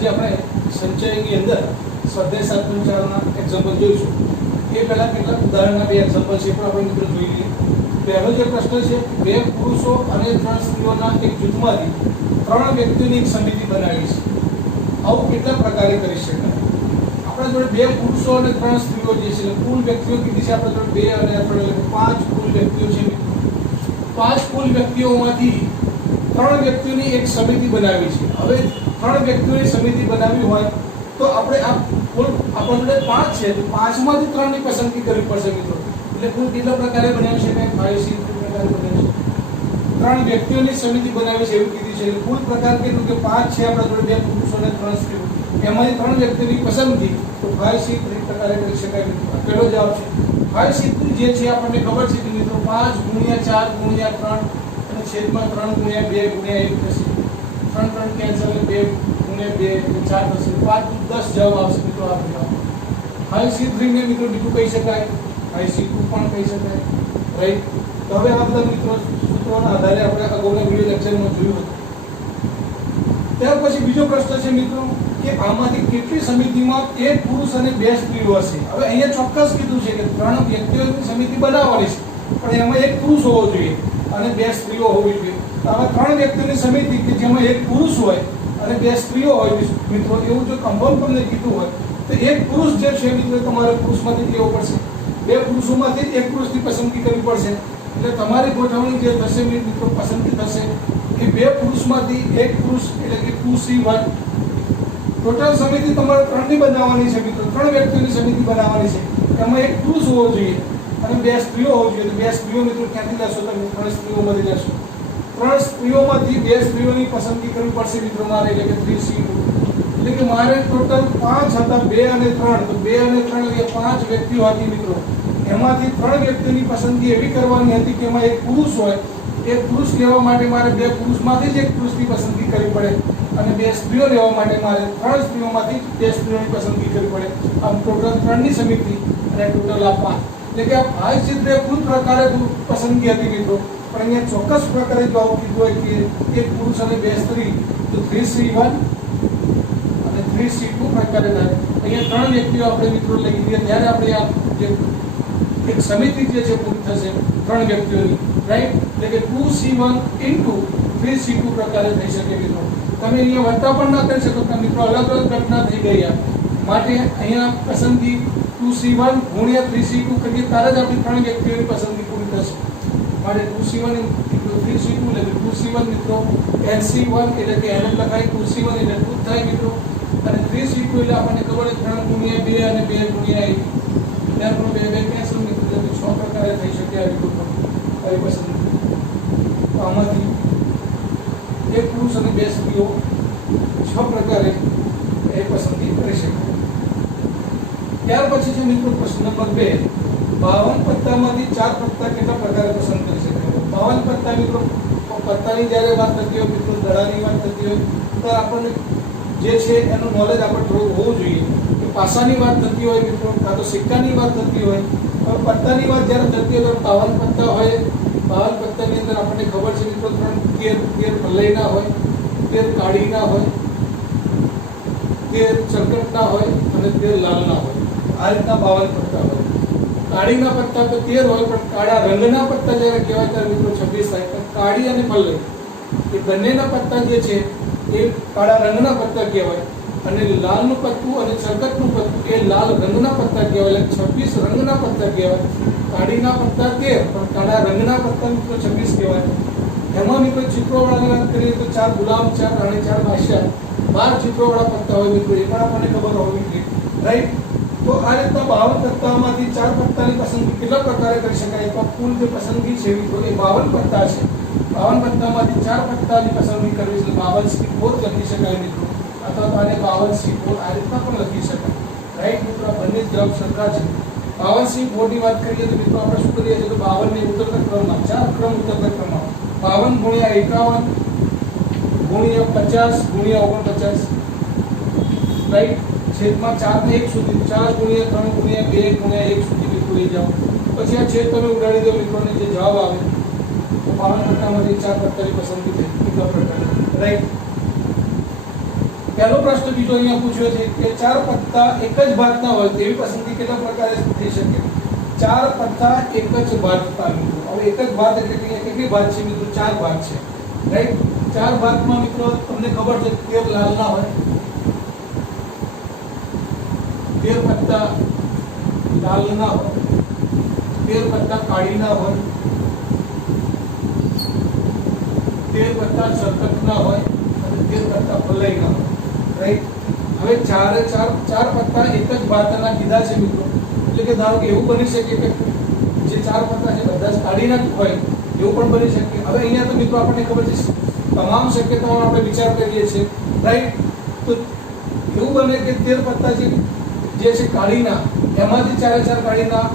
આજે આપણે સંચયની અંદર સ્વાધ્યાય 7.4 એક્ઝામ્પલ જોઈશું. એ પહેલા કેટલાક ઉદાહરણના બે એક્ઝામ્પલ છે પણ આપણે મિત્રો જોઈ લઈએ. પહેલો જે પ્રશ્ન છે, બે પુરુષો અને 3 સ્ત્રીઓના એક જૂથમાંથી 3 વ્યક્તિઓની એક સમિતિ બનાવી છે. આવું કેટલા પ્રકારે કરી શકાય? આપણા જોડે બે પુરુષો અને 3 સ્ત્રીઓ જે છે, કુલ વ્યક્તિઓ કેટલી છે? આપણા જોડે 2 અને 3 એટલે 5 કુલ વ્યક્તિઓ છે. 5 કુલ વ્યક્તિઓમાંથી 3 વ્યક્તિઓની એક સમિતિ બનાવી છે. હવે 3 વ્યક્તિઓની સમિતિ બનાવી હોય તો આપણે આ કુલ આપણા જોડે 5 છે, તો 5માંથી 3 ની પસંદગી કરવી પડશે મિત્રો. એટલે કુલ કેટલા પ્રકારે બનાવી શકાય? 5 પ્રકારે બનાવી શકાય. 3 વ્યક્તિઓની સમિતિ બનાવી છે એવું કીધું છે. એટલે કુલ પ્રકાર કેટલું કે 5 છે આપણા જોડે, 2 પુરુષો અને 3 સ્ત્રીઓ. એમાંથી 3 વ્યક્તિની પસંદગી તો 5 પ્રકારે કરી શકાય મિત્રો. પહેલો જવાબ છે 5 જે છે આપણને ખબર છે કે મિત્રો 5 × 4 × 3 અને છેદમાં 3 × 2 × 1 થશે. 3 3 કેન્સલ એટલે 2 × 2 એટલે 4 થશે. 5 10 જવાબ આવશે મિત્રો. આ જવાબ 5C3 ને મિત્રો બીજું કહી શકાય, 5C2 પણ કહી શકાય, રાઈટ. તો હવે આ બધા મિત્રો સૂત્રોના આધારે આપણે અગાઉના વિડિયો લેક્ચરમાં જોયું હતું. ત્યાર પછી બીજો પ્રશ્ન છે મિત્રો કે આમાંથી કેટલી સમિતિમાં એક પુરુષ અને 2 સ્ત્રીઓ હશે? હવે અહીંયા ચોક્કસ કીધું છે કે 3 વ્યક્તિઓની સમિતિ બનાવવાની છે, પણ એમાં એક પુરુષ હોવો જોઈએ અને 2 સ્ત્રીઓ હોવી જોઈએ. તો આમાં 3 વ્યક્તિઓની સમિતિ કે જેમાં એક પુરુષ હોય અને 2 સ્ત્રીઓ હોય મિત્રો, એવું જો કન્ફર્મ તમને કીધું હોય તો એક પુરુષ જે છે મિત્રો તમારે પુરુષમાંથી લેવો પડશે. 2 પુરુષોમાંથી એક પુરુષની પસંદગી કરવી પડશે. એટલે તમારી ગોઠવણી જે થશે મિત્રો, પસંદગી થશે કે 2 પુરુષમાંથી એક પુરુષ એટલે કે 2C1. ટોટલ સમિતિ તમારે 3 ની બનાવવાની છે મિત્રો, 3 વ્યક્તિઓની સમિતિ બનાવવાની છે. એમાં એક પુરુષ હોવો જોઈએ અને 2 સ્ત્રીઓ હોવી જોઈએ. તો 2 સ્ત્રીઓ મિત્રો ક્યાંથી લેશો? તમે 3 સ્ત્રીઓમાંથી લેશો. 3 સ્ત્રીઓમાંથી 2 સ્ત્રીઓની પસંદગી કરવી પડશે મિત્રો મારે, એટલે કે 3C2. એટલે કે મારે ટોટલ 5 હતા, 2 અને 3. તો 2 અને 3 એટલે 5 વ્યક્તિઓ હતી મિત્રો. એમાંથી 3 વ્યક્તિની પસંદગી એવી કરવાની હતી કે એમાં એક પુરુષ હોય. એક પુરુષ લેવા માટે મારે 2 પુરુષમાંથી જ એક પુરુષની પસંદગી કરવી પડે અને 2 સ્ત્રીઓ લેવા માટે મારે 3 સ્ત્રીઓમાંથી 2 સ્ત્રીઓની પસંદગી કરવી પડે. આમ ટોટલ 3 ની સમિતિ અને ટોટલ આ 5. એટલે કે આ 5 ચિત્ર કુલ પ્રકારે પસંદગી હતી મિત્રો. પણ અહીંયા ચોક્કસ પ્રકારે જો આવું કીધું હોય કે એક પુરુષ અને 2 સ્ત્રી, તો 3C1 અને 3C2 પ્રકારે થાય. અહીંયા 3 વ્યક્તિઓ આપણે મિત્રો લઈ લઈએ ત્યારે આપણે આ જે એક સમિતિ જે છે પૂરી થશે 3 વ્યક્તિઓની, રાઈટ. એટલે કે 2C1 × 3C2 પ્રકારે થઈ શકે મિત્રો. તમે અહીંયા વત્તા પણ ના કરી શકો મિત્રો, અલગ અલગ ઘટના થઈ ગઈ. માટે અહીંયા પસંદગી 2C1 × 3C2 કરીએ ત્યારે જ આપણી 3 વ્યક્તિઓની પસંદગી પૂરી થશે. માટે 2C1 × 3C2 એટલે 2C1 મિત્રો NC1 એટલે કે NM લખાય, 2C1 એટલે 2 થાય મિત્રો. અને 3C2 એટલે આપણને ખબર છે 3 × 2 અને 2 × 1. ત્યાર પણ 2 કેન્સલ મિત્રો. 6 પ્રકારે થઈ શકે આ વિકલ્પ પસંદગી. તો આમાંથી એક પુરુષ અને 2 સ્ત્રીઓ 6 પ્રકારે એ પસંદગી કરી શકાય. ત્યાર પછી છે મિત્રો પ્રશ્ન નંબર 2, 52 પત્તામાંથી 4 પત્તા કેટલા પ્રકારે પસંદ કરી શકાય? 52 પત્તા મિત્રો, પત્તાની જ્યારે વાત થતી હોય મિત્રો, દડાની વાત થતી હોય તો આપણને જે છે એનું નોલેજ આપણે થોડું હોવું જોઈએ. કે પાસાની વાત થતી હોય મિત્રો, કાં તો સિક્કાની વાત થતી હોય. હવે પત્તાની વાત જ્યારે થતી હોય તો 52 પત્તા હોય. 52 પત્તાની અંદર આપણને ખબર છે મિત્રો 13 ભલાઈના હોય, 13 કાળીના હોય, 13 ચરકટના હોય અને 13 લાલના હોય. આ રીતના 52 પત્તા હોય. કાળીના પત્તા તો 13 હોય, પણ કાળા રંગના પત્તા જ્યારે કહેવાય ત્યારે મિત્રો 26 થાય. પણ કાળી અને ભલાઈ એ બંનેના પત્તા જે છે એ કાળા રંગના પત્તા કહેવાય અને લાલનું પત્તું અને ચરકટનું પત્તું એ લાલ રંગના પત્તા કહેવાય. એટલે 26 રંગના પત્તા કહેવાય. કાળીના પત્તા 13 પણ કાળા રંગના પત્તા મિત્રો 26 કહેવાય. એમાં મિત્રો ચિત્રોવાળાની વાત કરીએ તો 4 ગુલાબ, 4 રાણી, 4 બાદશાહ, 12 ચિત્રોવાળા પત્તા હોય મિત્રો. એ પણ આપણને ખબર હોવી જોઈએ, રાઈટ. તો આ રીતના 52 પત્તામાંથી 4 પત્તાની પસંદગી કેટલા પ્રકારે કરી શકાય? તો કુલ જે પસંદગી છે મિત્રો એ 52 પત્તા છે. 52 પત્તામાંથી 4 પત્તાની પસંદગી કરવી છે. 52C4 લખી શકાય મિત્રો, અથવા તો આને 52C4 આ રીતના પણ લખી શકાય, રાઈટ મિત્રો. આ બંને જવાબ સરખા છે. 52C4 ની વાત કરીએ તો મિત્રો આપણે શું કરીએ છીએ તો 52 ને ઉત્તર ક્રમમાં 4 ક્રમ ઉત્તર ક્રમમાં 52 × 51 × 50 × 49, રાઈટ. છેદમાં 4 ને 1 સુધી 4 × 3 × 2 × 1 સુધી મિત્રો લઈ જાઓ. પછી આ છેદ તમે ઉડાડી દો મિત્રોને જે જવાબ આવે તો 52 પત્તામાંથી 4 પત્તાની પસંદગી થઈ કેટલા પ્રકારની, રાઈટ. પહેલો પ્રશ્ન બીજો અહીંયા પૂછ્યો છે કે ચાર પત્તા એક જ ભાતના હોય તેવી પસંદગી કેટલા પ્રકારે થઈ શકે? ચાર પત્તા એક જ ભાતના મિત્રો. હવે એક જ ભાત એટલે કે અહીંયા કેટલી ભાત છે મિત્રો? ચાર ભાત છે, રાઈટ. ચાર ભાતમાં મિત્રો તમને ખબર છે 13 લાલના હોય, 13 પત્તા લાલના હોય, 13 પત્તા કાળીના હોય, 13 પત્તા સરકટના હોય અને 13 પત્તા ફલાઈના હોય, રાઈટ. હવે ચાર પત્તા એક જ ભાતના કીધા છે મિત્રો. એટલે કે ધારો કે એવું બની શકે કે જે ચાર પત્તા છે બધા જ કાળીના જ હોય, એવું પણ બની શકે. હવે અહીંયા તો મિત્રો આપણને ખબર છે તમામ શક્યતાઓનો આપણે વિચાર કરીએ છીએ, રાઈટ. તો એવું બને કે 13 પત્તા જે છે કાળીના, એમાંથી ચારે ચાર કાળીના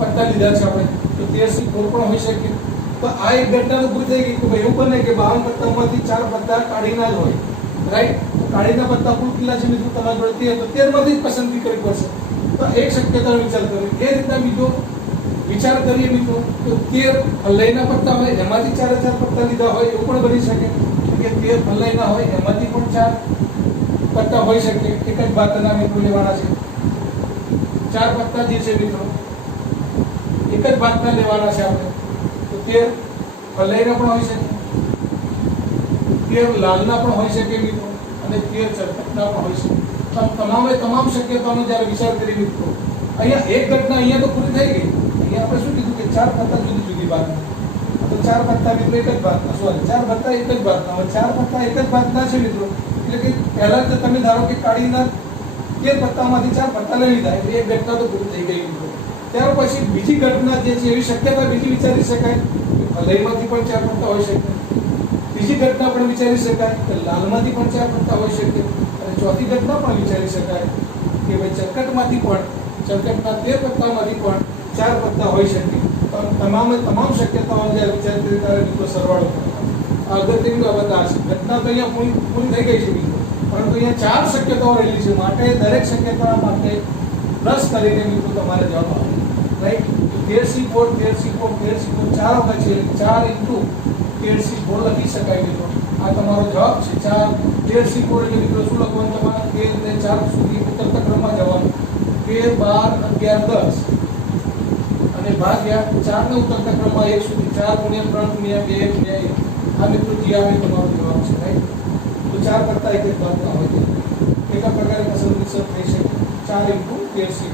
પત્તા લીધા છે આપણે, તો 13C4 પણ હોઈ શકે. તો આ એક ઘટના ઊભી થઈ ગઈ કે ભાઈ એવું બને કે 52 પત્તામાંથી ચાર પત્તા કાળીના જ હોય, રાઈટ. કાળીના પત્તા કુલ કેટલા છે મિત્રો તમારી જોડે? 13. તો 13 માંથી જ પસંદગી કરવી પડશે. તો એક શક્યતાનો વિચાર કર્યો. એ રીતના બીજો વિચાર કરીએ મિત્રો તો 13 ફલાઈના પત્તા હોય એમાંથી ચારે ચાર પત્તા લીધા હોય એવું પણ બની શકે કે 13 ફલાઈના હોય એમાંથી પણ ચાર પત્તા હોઈ શકે. એક જ ભાતના મિત્રો લેવાના છે. ચાર પત્તા જે છે મિત્રો એક જ ભાતના લેવાના છે આપણે. તો 13 ફલાઈના પણ હોઈ શકે, 13 લાલના પણ હોઈ શકે મિત્રો, અને 13 ચરકટના પણ હોઈ શકે. તમામ શક્યતાઓનો જ્યારે વિચાર કરી મિત્રો અહીંયા એક ઘટના અહીંયા તો પૂરી થઈ ગઈ. અહીંયા આપણે શું કીધું કે ચાર પત્તા જુદી જુદી ભાતના. તો ચાર પત્તા મિત્રો એક જ ભાતના, સોરી ચાર પત્તા એક જ ભાતના. હવે ચાર પત્તા એક જ ભાતના છે મિત્રો, એટલે કે પહેલા તો તમે ધારો કે કાળીના 13 પત્તામાંથી ચાર પત્તા લઈ લીધા એટલે એક ઘટના તો પૂરી થઈ ગઈ મિત્રો. ત્યાર પછી બીજી ઘટના જે છે એવી શક્યતા બીજી વિચારી શકાય કે ફલાઈમાંથી પણ ચાર પત્તા હોઈ શકે. ત્રીજી ઘટના પણ વિચારી શકાય કે લાલમાંથી પણ ચાર પત્તા હોઈ શકે. અને ચોથી ઘટના પણ વિચારી શકાય કે ભાઈ ચરકટમાંથી પણ, ચરકટના 13 પત્તામાંથી પણ ચાર પત્તા હોઈ શકે. તમામ શક્યતાઓનો જ્યારે વિચાર કરીએ ત્યારે મિત્રો સરવાળો કરવાનો અગત્યની બાબત આ છે. ઘટના તો અહીંયા પૂરી થઈ ગઈ છે મિત્રો, પરંતુ અહીંયા ચાર શક્યતાઓ રહેલી છે. માટે દરેક શક્યતા માટે પ્લસ કરીને મિત્રો તમારે જવાબ આવે, રાઈટ. 13C4 13C4 13C4 ચાર વખત છે, 4 × 13C4 લખી શકાય મિત્રો. આ તમારો જવાબ છે. 13C4 એટલે મિત્રો શું લખવાનું તમારે? 13 ને 4 સુધી ઉતરતા ક્રમમાં જવાનું. 13 12 11 10 અને ભાગ્યા 4 ને ઉતરતા ક્રમમાં 1 સુધી. 4 × 3 × 2 × 1. આ મિત્રો જે આવે તમારો જવાબ છે, રાઈટ. તો ચાર પત્તા એક જ ભાતના હોય છે. એકા પ્રકારે પસંદગી થઈ શકે 4 × 13C4.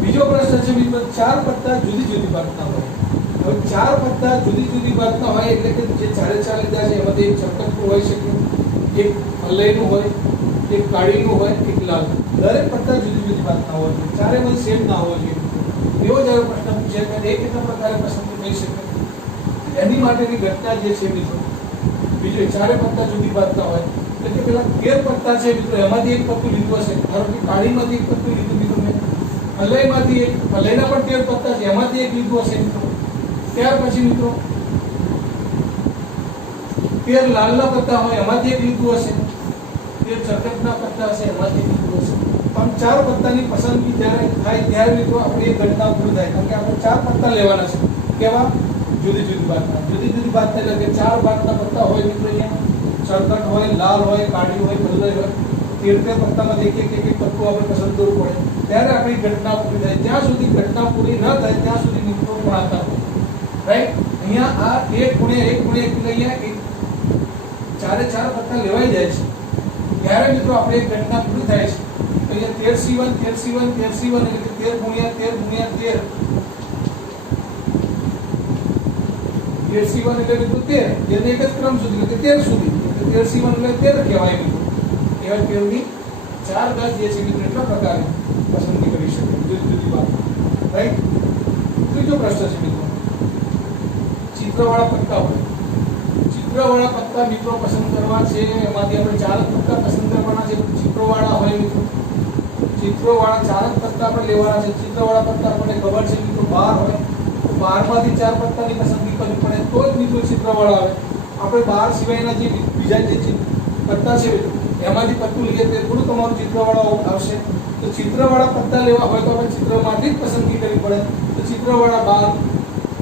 બીજો પ્રશ્ન છે મિત્રો ચાર પત્તા જુદી જુદી ભાતના હોય. હવે ચાર પત્તા જુદી જુદી ભાતના હોય એટલે કે જે ચારે ચાર લીધા છે એમાંથી એક ચરકટનું હોઈ શકે, એક ફલાઈનું હોય, એક કાળીનું હોય, એક લાલ. દરેક પત્તા જુદી જુદી ભાતના હોય છે. ચારેમાં સેમ ના હોય છે. એવો જ્યારે પ્રશ્ન પૂછે કે એ કેટલા પ્રકારે પસંદ થઈ શકે એની માટેની ઘટના જે છે મિત્રો બીજો ચારે પત્તા જુદી ભાતના હોય એટલે કે પેલા 13 પત્તા છે મિત્રો એમાંથી એક પત્તું લીધું હશે. ધારો કે કાળીમાંથી એક પત્તું લીધું મિત્રો મેં, ફલાઈમાંથી એક, ફલાઈના પણ 13 પત્તા છે એમાંથી એક લીધું હશે મિત્રો. ત્યાર પછી મિત્રો 13 લાલના પત્તા હોય એમાંથી એક લીધું હશે, 13 ચરકટના પત્તા હશે એમાંથી એક લીધું હશે. પણ ચાર પત્તાની પસંદગી જ્યારે થાય ત્યારે મિત્રો આપણે એક ઘટના પૂરી થાય, કારણ કે આપણે ચાર પત્તા લેવાના છે. કેવા? જુદી જુદી ભાતના. જુદી જુદી ભાતના એટલે કે ચાર ભાતના પત્તા હોય મિત્રો. અહીંયા ચરકટ હોય, લાલ હોય, કાળી હોય, ફલાઈ હોય. 13 પત્તામાંથી એક પત્તું આપણે પસંદ કરવું પડે ત્યારે આપણી ઘટના પૂરી થાય. જ્યાં સુધી ઘટના પૂરી ન થાય ત્યાં સુધી મિત્રો ગણાતા હોય, રાઈટ. અહીંયા આ 1 × 1 × 1 એટલે અહીંયા ચારે ચાર પત્તા લેવાઈ જાય છે ત્યારે મિત્રો આપણે એક ઘટના પૂરી થાય છે. તો અહીંયા 13C1 13C1 13C1 એટલે કે 13 × 13 × 13 13C1 એટલે મિત્રો 13 જેને એક જ ક્રમ સુધી એટલે 13 સુધી. 13C1 એટલે 13 કહેવાય મિત્રો. એવા 13 ની ચાર ઘાત જે છે મિત્રો એટલા પ્રકારે પસંદગી કરી શકે જુદી જુદી વાત, રાઈટ. ત્રીજો પ્રશ્ન છે મિત્રો ચિત્રવાળા પત્તા હોય. ચિત્રવાળા પત્તા મિત્રો પસંદ કરવા છે એમાંથી આપણે ચાર પત્તા પસંદ કરવાના છે. ચિત્રવાળા હોય મિત્રો, ચિત્રવાળા ચાર પત્તા આપણે લેવાના છે. ચિત્રવાળા પત્તા આપણને ખબર છે મિત્રો 12 હોય, તો 12 માંથી ચાર પત્તાની પસંદગી કરવી પડે તો જ મિત્રો ચિત્રવાળા આવે. આપણે 12 સિવાયના જે બીજા જે પત્તા છે એમાંથી પત્તું લઈએ તે થોડું તમારું ચિત્રવાળા આવશે. તો ચિત્રવાળા પત્તા લેવા હોય તો આપણે ચિત્રમાંથી જ પસંદગી કરવી પડે. તો ચિત્રવાળા 12,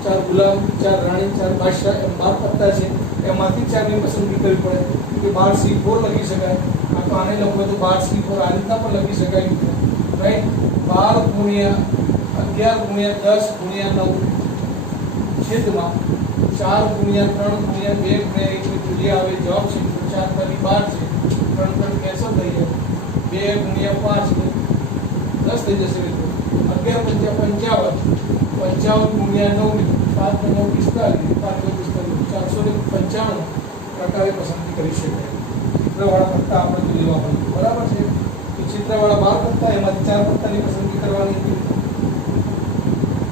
4 ગુલાબ, 4 રાણી, 4 બાદશાહ એમ 12 પત્તા છે. એમાંથી 4 ની પસંદગી કરવી પડે કે 12C4 લખી શકાય, આ તો આને લખવું હોય તો 12C4 આ રીતના પણ લખી શકાય મિત્રો, રાઈટ. 12 ગુણ્યા 11 ગુણ્યા 10 ગુણ્યા 9 છેદમાં 4 ગુણ્યા 3 ગુણ્યા 2 ગુણ્યા 1 મિત્રો જે આવે જવાબ છે 4 તારી 12 છે, 3 3 કેન્સલ થઈ જાય, 2 ગુણ્યા 5 10 થઈ જશે મિત્રો, 11 પંચા 55 55 ગુણ્યા 9 મિત્રો 5 9 45 5 455 પ્રકારે પસંદગી કરી શકાય. ચિત્રવાળા પત્તા આપણે લેવા પડે, બરાબર છે. તો ચિત્રવાળા 12 પત્તા એમાંથી 4 પત્તાની પસંદગી કરવાની હતી.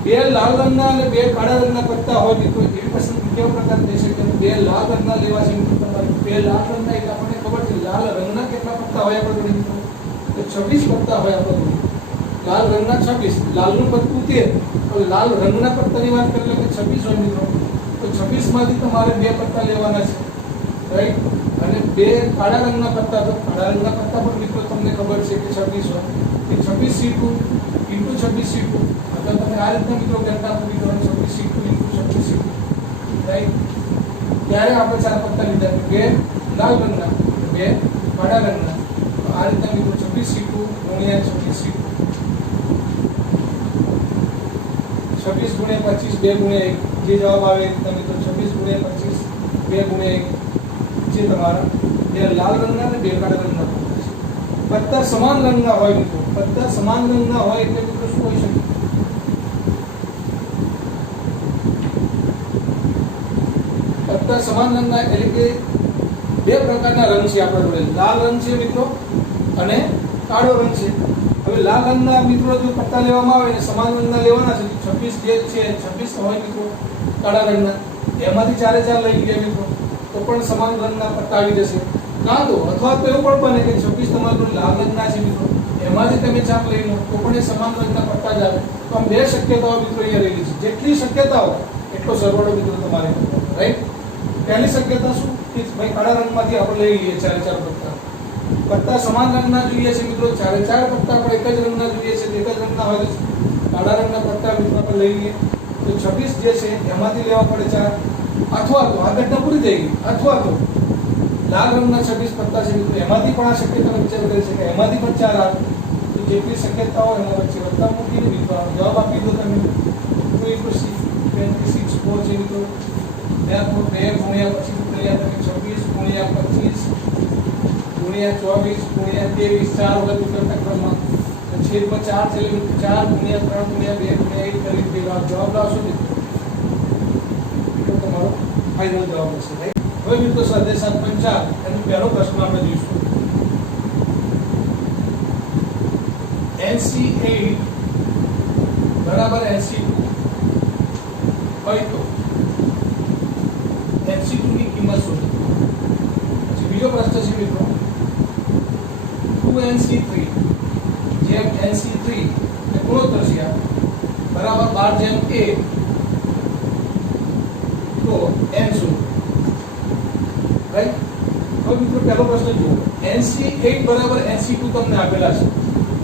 બે લાલ રંગના અને બે કાળા રંગના પત્તા હોય મિત્રો એવી પસંદગી કેવા પ્રકાર થઈ શકે? બે લાલ રંગના લેવા છે મિત્રો તમારે. બે લાલ રંગના એટલે આપણને ખબર છે લાલ રંગના કેટલા પત્તા હોય આપણે જોડે મિત્રો? તો 26 પત્તા હોય આપણે જોડે. લાલ રંગના 26, લાલનું પત્તું 13. હવે લાલ રંગના પત્તાની વાત કરીએ તો 26 હોય મિત્રો. તો 26 માંથી તમારે બે પત્તા લેવાના છે, રાઈટ. અને બે કાળા રંગના પત્તા, તો કાળા રંગના પત્તા પણ મિત્રો તમને ખબર છે કે 26 હોય. કે 26C2 * 26C2 અથવા તમે આ રીતના મિત્રો ગણના પૂરી કરો 26C2 * 26C2, રાઈટ. ત્યારે આપણે 4 પત્તા લીધા, બે લાલ રંગના, બે કાળા રંગના. તો આ રીતના મિત્રો 26C2 ગુણ્યા 26C2, 26 ગુણ્યા 25 2 ગુણ્યા 1 જે જવાબ આવે તમે તો 26 ગુણ્યા 25 2 ગુણ્યા 1 જે તમારા બે લાલ રંગના અને બે કાળા રંગના પત્તા સમાન રંગના હોય મિત્રો. પત્તા સમાન રંગના હોય એટલે મિત્રો શું હોઈ શકે? પત્તા સમાન રંગના એટલે કે બે પ્રકારના રંગ છે આપણા જોડે. લાલ રંગ છે મિત્રો અને કાળો રંગ છે. હવે લાલ રંગના મિત્રો જો પત્તા લેવામાં આવે ને સમાન રંગના લેવાના છે, 26 જે છે 26 હોય મિત્રો કાળા રંગના, એમાંથી 4 4 લઈ ગયા મિત્રો તો પણ સમાન રંગના પત્તા આવી જશે. કાં તો અથવા તો એવું પણ બને કે 26 તમારા લાલ રંગના છે મિત્રો, એમાંથી તમે 4 લઈ લો તો પણ એ સમાન રંગના પત્તા જ આવે. તો આમ બે શક્યતાઓ મિત્રો અહીંયા રહેલી છે. જેટલી શક્યતાઓ એટલો સરવાળો મિત્રો તમારે, રાઈટ. પહેલી શક્યતા શું કે ભાઈ કાળા રંગમાંથી આપણે લઈ લઈએ 4 4 પત્તા. પત્તા સમાન રંગના જોઈએ છે મિત્રો, 4 4 પત્તા આપણે એક જ રંગના જોઈએ છે, એક જ રંગના હોય તો કાળા રંગના પત્તા મિત્રો આપણે લઈ લઈએ. તો 26 જે છે એમાંથી લેવા પડે 4, અથવા તો આ ઘટના પૂરી થઈ ગઈ, અથવા તો લાલ રંગના 26 પત્તા છે મિત્રો એમાંથી પણ આ શક્યતાનો વિચાર કરી શકાય, એમાંથી પણ 4 આવે. તો જેટલી શક્યતાઓ એના વચ્ચે વત્તા મૂકીને મિત્રો જવાબ આપી દો તમે. 2 * 26 4 છે મિત્રો. therefore 2 ગુણ્યા પછી તૈયાર તમે 26 ગુણ્યા 25 ગુણ્યા 24 ગુણ્યા 23 4 વખત ઉતરતા ક્રમમાં છેદમાં 4 છે એટલે 4 ગુણ્યા 3 ગુણ્યા 2 ગુણ્યા 1 કરી દેવા જવાબ લાવશો મિત્રો તો તમારો ફાઇનલ જવાબ હશે, રાઈટ. હવે મિત્રો સ્વાધ્યાય 7.4 એનો પહેલો પ્રશ્ન આપણે જોઈશું. NC8 બરાબર NC2 હોય તો NC2 ની કિંમત શોધો. પછી બીજો પ્રશ્ન છે મિત્રો 2NC3 જેમ NC3 ને ગુણોત્તર છે આ બરાબર 12 જેમ A તો N શોધો, રાઈટ. હવે મિત્રો પહેલો પ્રશ્ન જુઓ. NC8 બરાબર NC2 તમને આપેલા છે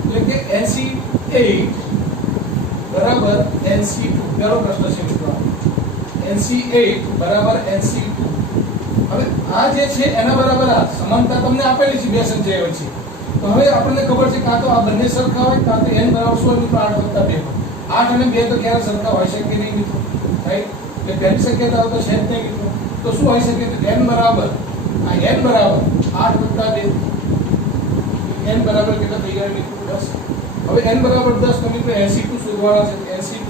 એટલે કે NC8 બરાબર NC2 પહેલો પ્રશ્ન છે મિત્રો. NC8 બરાબર NC2. હવે આ જે છે એના બરાબર આ સમાનતા તમને આપેલી છે બે સંખ્યાઓ વચ્ચે. તો હવે આપણને ખબર છે કાં તો આ બંને સરખા હોય કાં તો n બરાબર શું હોય મિત્રો 8 + 2 8 અને 2 તો ક્યારે સરખા હોય શકે નહીં મિત્રો, રાઈટ. એટલે પહેલી શક્યતા તો છે જ નહીં મિત્રો. તો શું હોઈ શકે? n બરાબર આ n બરાબર 8 + 2 n બરાબર કેટલા થઈ ગયા મિત્રો 10. હવે n બરાબર 10 તો મિત્રો NC2 શોધવાના છે. NC2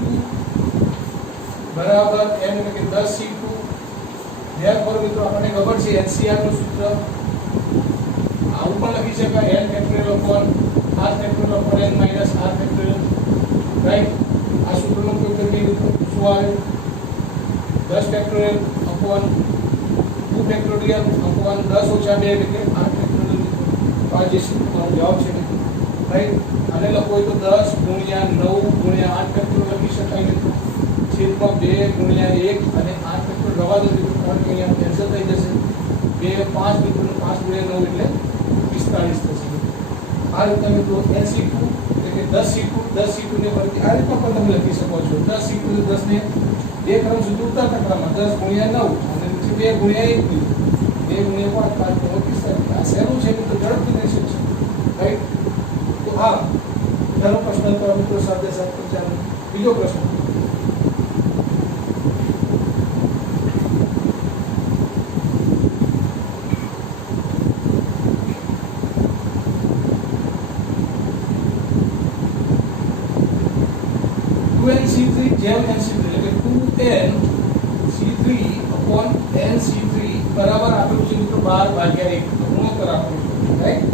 બરાબર n એટલે કે 10C2. therefore મિત્રો આપણને ખબર છે NCR નું સૂત્ર આવું પણ લખી શકાય n factorial upon r factorial upon n minus r factorial, right. આ સૂત્રનો ઉપયોગ કરીને શું આવે 10 ફેક્ટોરિયલ upon 2 ફેક્ટોરિયલ upon 10 - 2 એટલે કે r ફેક્ટોરિયલ. આ જે સૂત્રનો જવાબ છે રાઈટ. આને લખો હોય તો 10 ગુણ્યા 9 ગુણ્યા 8 ફેક્ટોરિયલ લખી શકાય મિત્રો છેદમાં 2 ગુણ્યા 1 અને 8 ફેક્ટોરિયલ રવા દો મિત્રો કારણ કે અહીંયા કેન્સલ થઈ જશે. 2 5 મિત્રો 5 ગુણ્યા 9 એટલે 45 થશે. આ રીતના મિત્રો NC2 એટલે કે 10C2 ને ફરીથી આ રીતના પણ તમે લખી શકો છો. 10C2 10 ને બે ક્રમ સુધી ઉતરતા ક્રમમાં 10 ગુણ્યા 9 અને પછી 2 ગુણ્યા 1 લીધું 2 ગુણ્યા 5 5 45 આ શેનું છે મિત્રો ઝડપથી નિરીક્ષણ છે રાઈટ તો આ પહેલો પ્રશ્ન તો મિત્રો સાથે સાથે ચાલો બીજો પ્રશ્ન જેમ NC3 એટલે કે 2nC3 upon nC3 બરાબર આપેલું છે મિત્રો 12 ભાગ્યા 1 ગુણોત્તર આપેલું છે રાઈટ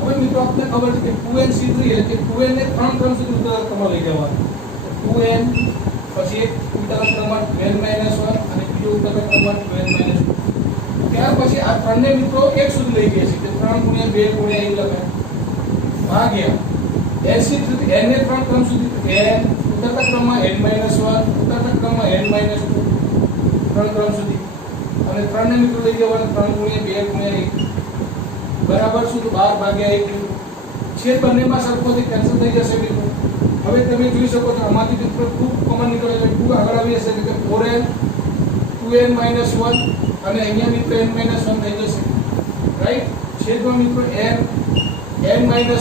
હવે મિત્રો આપને ખબર છે કે 2nC3 એટલે કે 2n ને 3 ક્રમ સુધી ઉત્તર ક્રમમાં લઈ જવાનું 2n પછી એક ઉત્તર ક્રમમાં 2n - 1 અને બીજો ઉત્તર ક્રમમાં 2n - 2 ત્યાર પછી આ ત્રણને મિત્રો 1 સુધી લઈ ગયા છે કે 3 ગુણ્યા 2 ગુણ્યા 1 લખાય ભાગ્યા nC3 n ને 3 ક્રમ સુધી n ઉત્તર ક્રમમાં n - 1 ઉત્તર ક્રમમાં n - 2 ત્રણ ક્રમ સુધી અને 3 ને મિત્રો લઈ જવાના 3 ગુણ્યા 2 ગુણ્યા 1 બરાબર શું તો 12 ભાગ્યા 1 છેદ બંનેમાં સરખોથી કેન્સલ થઈ જશે મિત્રો હવે તમે જોઈ શકો છો આમાંથી મિત્રો 2 કોમન નીકળે એટલે 2 આગળ આવી જશે એટલે કે 4n 2n - 1 અને અહીંયા મિત્રો n - 1 થઈ જશે રાઈટ છેદમાં મિત્રો n n - 1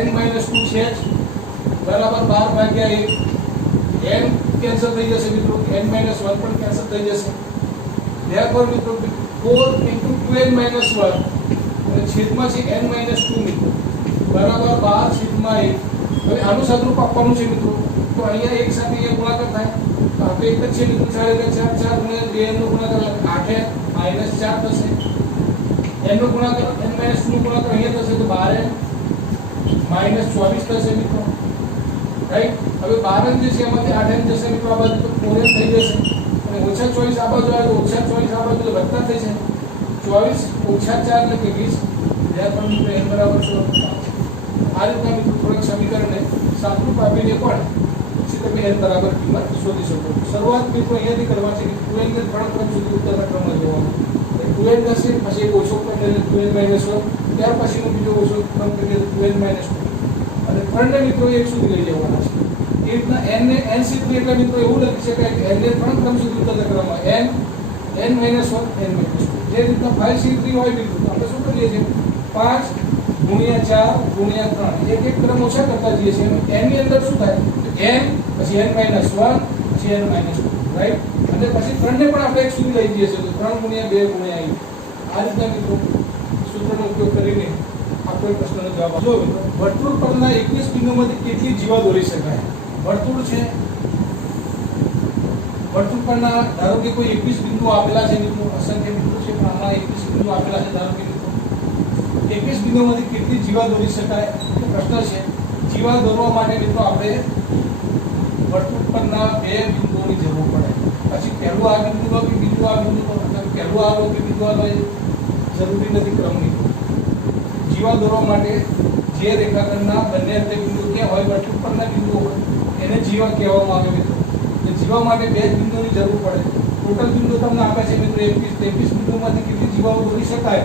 n - 2 છે બરાબર 12 ભાગ્યા 1 n કેન્સલ થઈ જશે મિત્રો n - 1 પણ કેન્સલ થઈ જશે therefore મિત્રો 4 * 2n - 1 અને છેદમાં છે n - 2 મિત્રો બરાબર 12 છેદમાં 1 હવે આનું સાદુરૂપ આપવાનું છે મિત્રો તો અહીંયા એક સાથે એ ગુણાકાર થાય તો આપણે એક જ છે મિત્રો 4 4 4 ગુણ્યા 2n નો ગુણાકાર 8n - 4 થશે n નો ગુણાકાર n - 2 નો ગુણાકાર અહીંયા થશે તો 12n - 24 થશે મિત્રો રાઈટ હવે 12n જે છે એમાંથી 8n જશે મિત્રો આ બાજુ તો 4n થઈ જશે અને ઓછા 24 આ બાજુ આવે તો ઓછા 24 આ બાજુ તો વત્તા થઈ છે 24 ઓછા 4 એટલે કે 20 જ્યાં પણ મિત્રો n બરાબર 16 આ રીતના મિત્રો થોડાક સમીકરણને સાદુરૂપ આપીને પણ પછી તમે n બરાબર કિંમત શોધી શકો શરૂઆત મિત્રો અહીંયાથી કરવા છે કે 2n ને 3 ક્રમ સુધી ઉત્તરના ક્રમમાં જવાનું 2n થશે પછી એક ઓછો ક્રમ એટલે 2n - 1 ત્યાર પછીનો બીજો ઓછો ક્રમ કરીએ તો 2n - 2 અને 3 ને મિત્રો 1 સુધી લઈ જવાના છે એ રીતના n ને nC3 એટલે મિત્રો એવું લખી શકાય કે n ને 3 ક્રમ સુધી ઉત્તરના ક્રમમાં n n - 1 n - 2 જે રીતના 5C3 હોય મિત્રો તો આપણે શું કરીએ છીએ 5 ગુણ્યા 4 ગુણ્યા 3 એક એક ક્રમ ઓછા કરતા જઈએ છીએ n ની અંદર શું થાય તો n પછી n - 1 પછી n - 2 રાઈટ અને પછી 3 ને પણ આપણે 1 સુધી લઈ જઈએ છીએ તો 3 ગુણ્યા 2 ગુણ્યા 1 આ રીતના મિત્રો સૂત્રનો ઉપયોગ કરીને આપણે પ્રશ્નનો જવાબ આપો જો મિત્રો વર્તુળ પરના 21 બિંદુઓમાંથી કેટલી જીવા દોરી શકાય વર્તુળ છે વર્તુળ પરના ધારો કે કોઈ 21 બિંદુઓ આપેલા છે મિત્રો અસંખ્ય બિંદુ છે પણ આમાં 21 બિંદુ આપેલા છે ધારો કે મિત્રો 21 બિંદુઓમાંથી કેટલી જીવા દોરી શકાય તો પ્રશ્ન છે જીવા દોરવા માટે મિત્રો આપણે વર્તુળ પરના બે બિંદુઓની જરૂર પડે પછી પહેલું આ બિંદુ લો કે બીજું આ બિંદુ લો અથવા પહેલું આ લો કે બીજું આ લો જરૂરી નથી ક્રમની જીવા દોરવા માટે જે રેખાખંડના બંને અંતે બિંદુ ક્યાં હોય વર્તુળ પરના બિંદુ હોય એને જીવા કહેવામાં આવે મિત્રો તો જીવા માટે બે બિંદુની જરૂર પડે ટોટલ બિંદુ તમને આપે છે મિત્રો 21 બિંદુમાંથી કેટલી જીવાઓ દોરી શકાય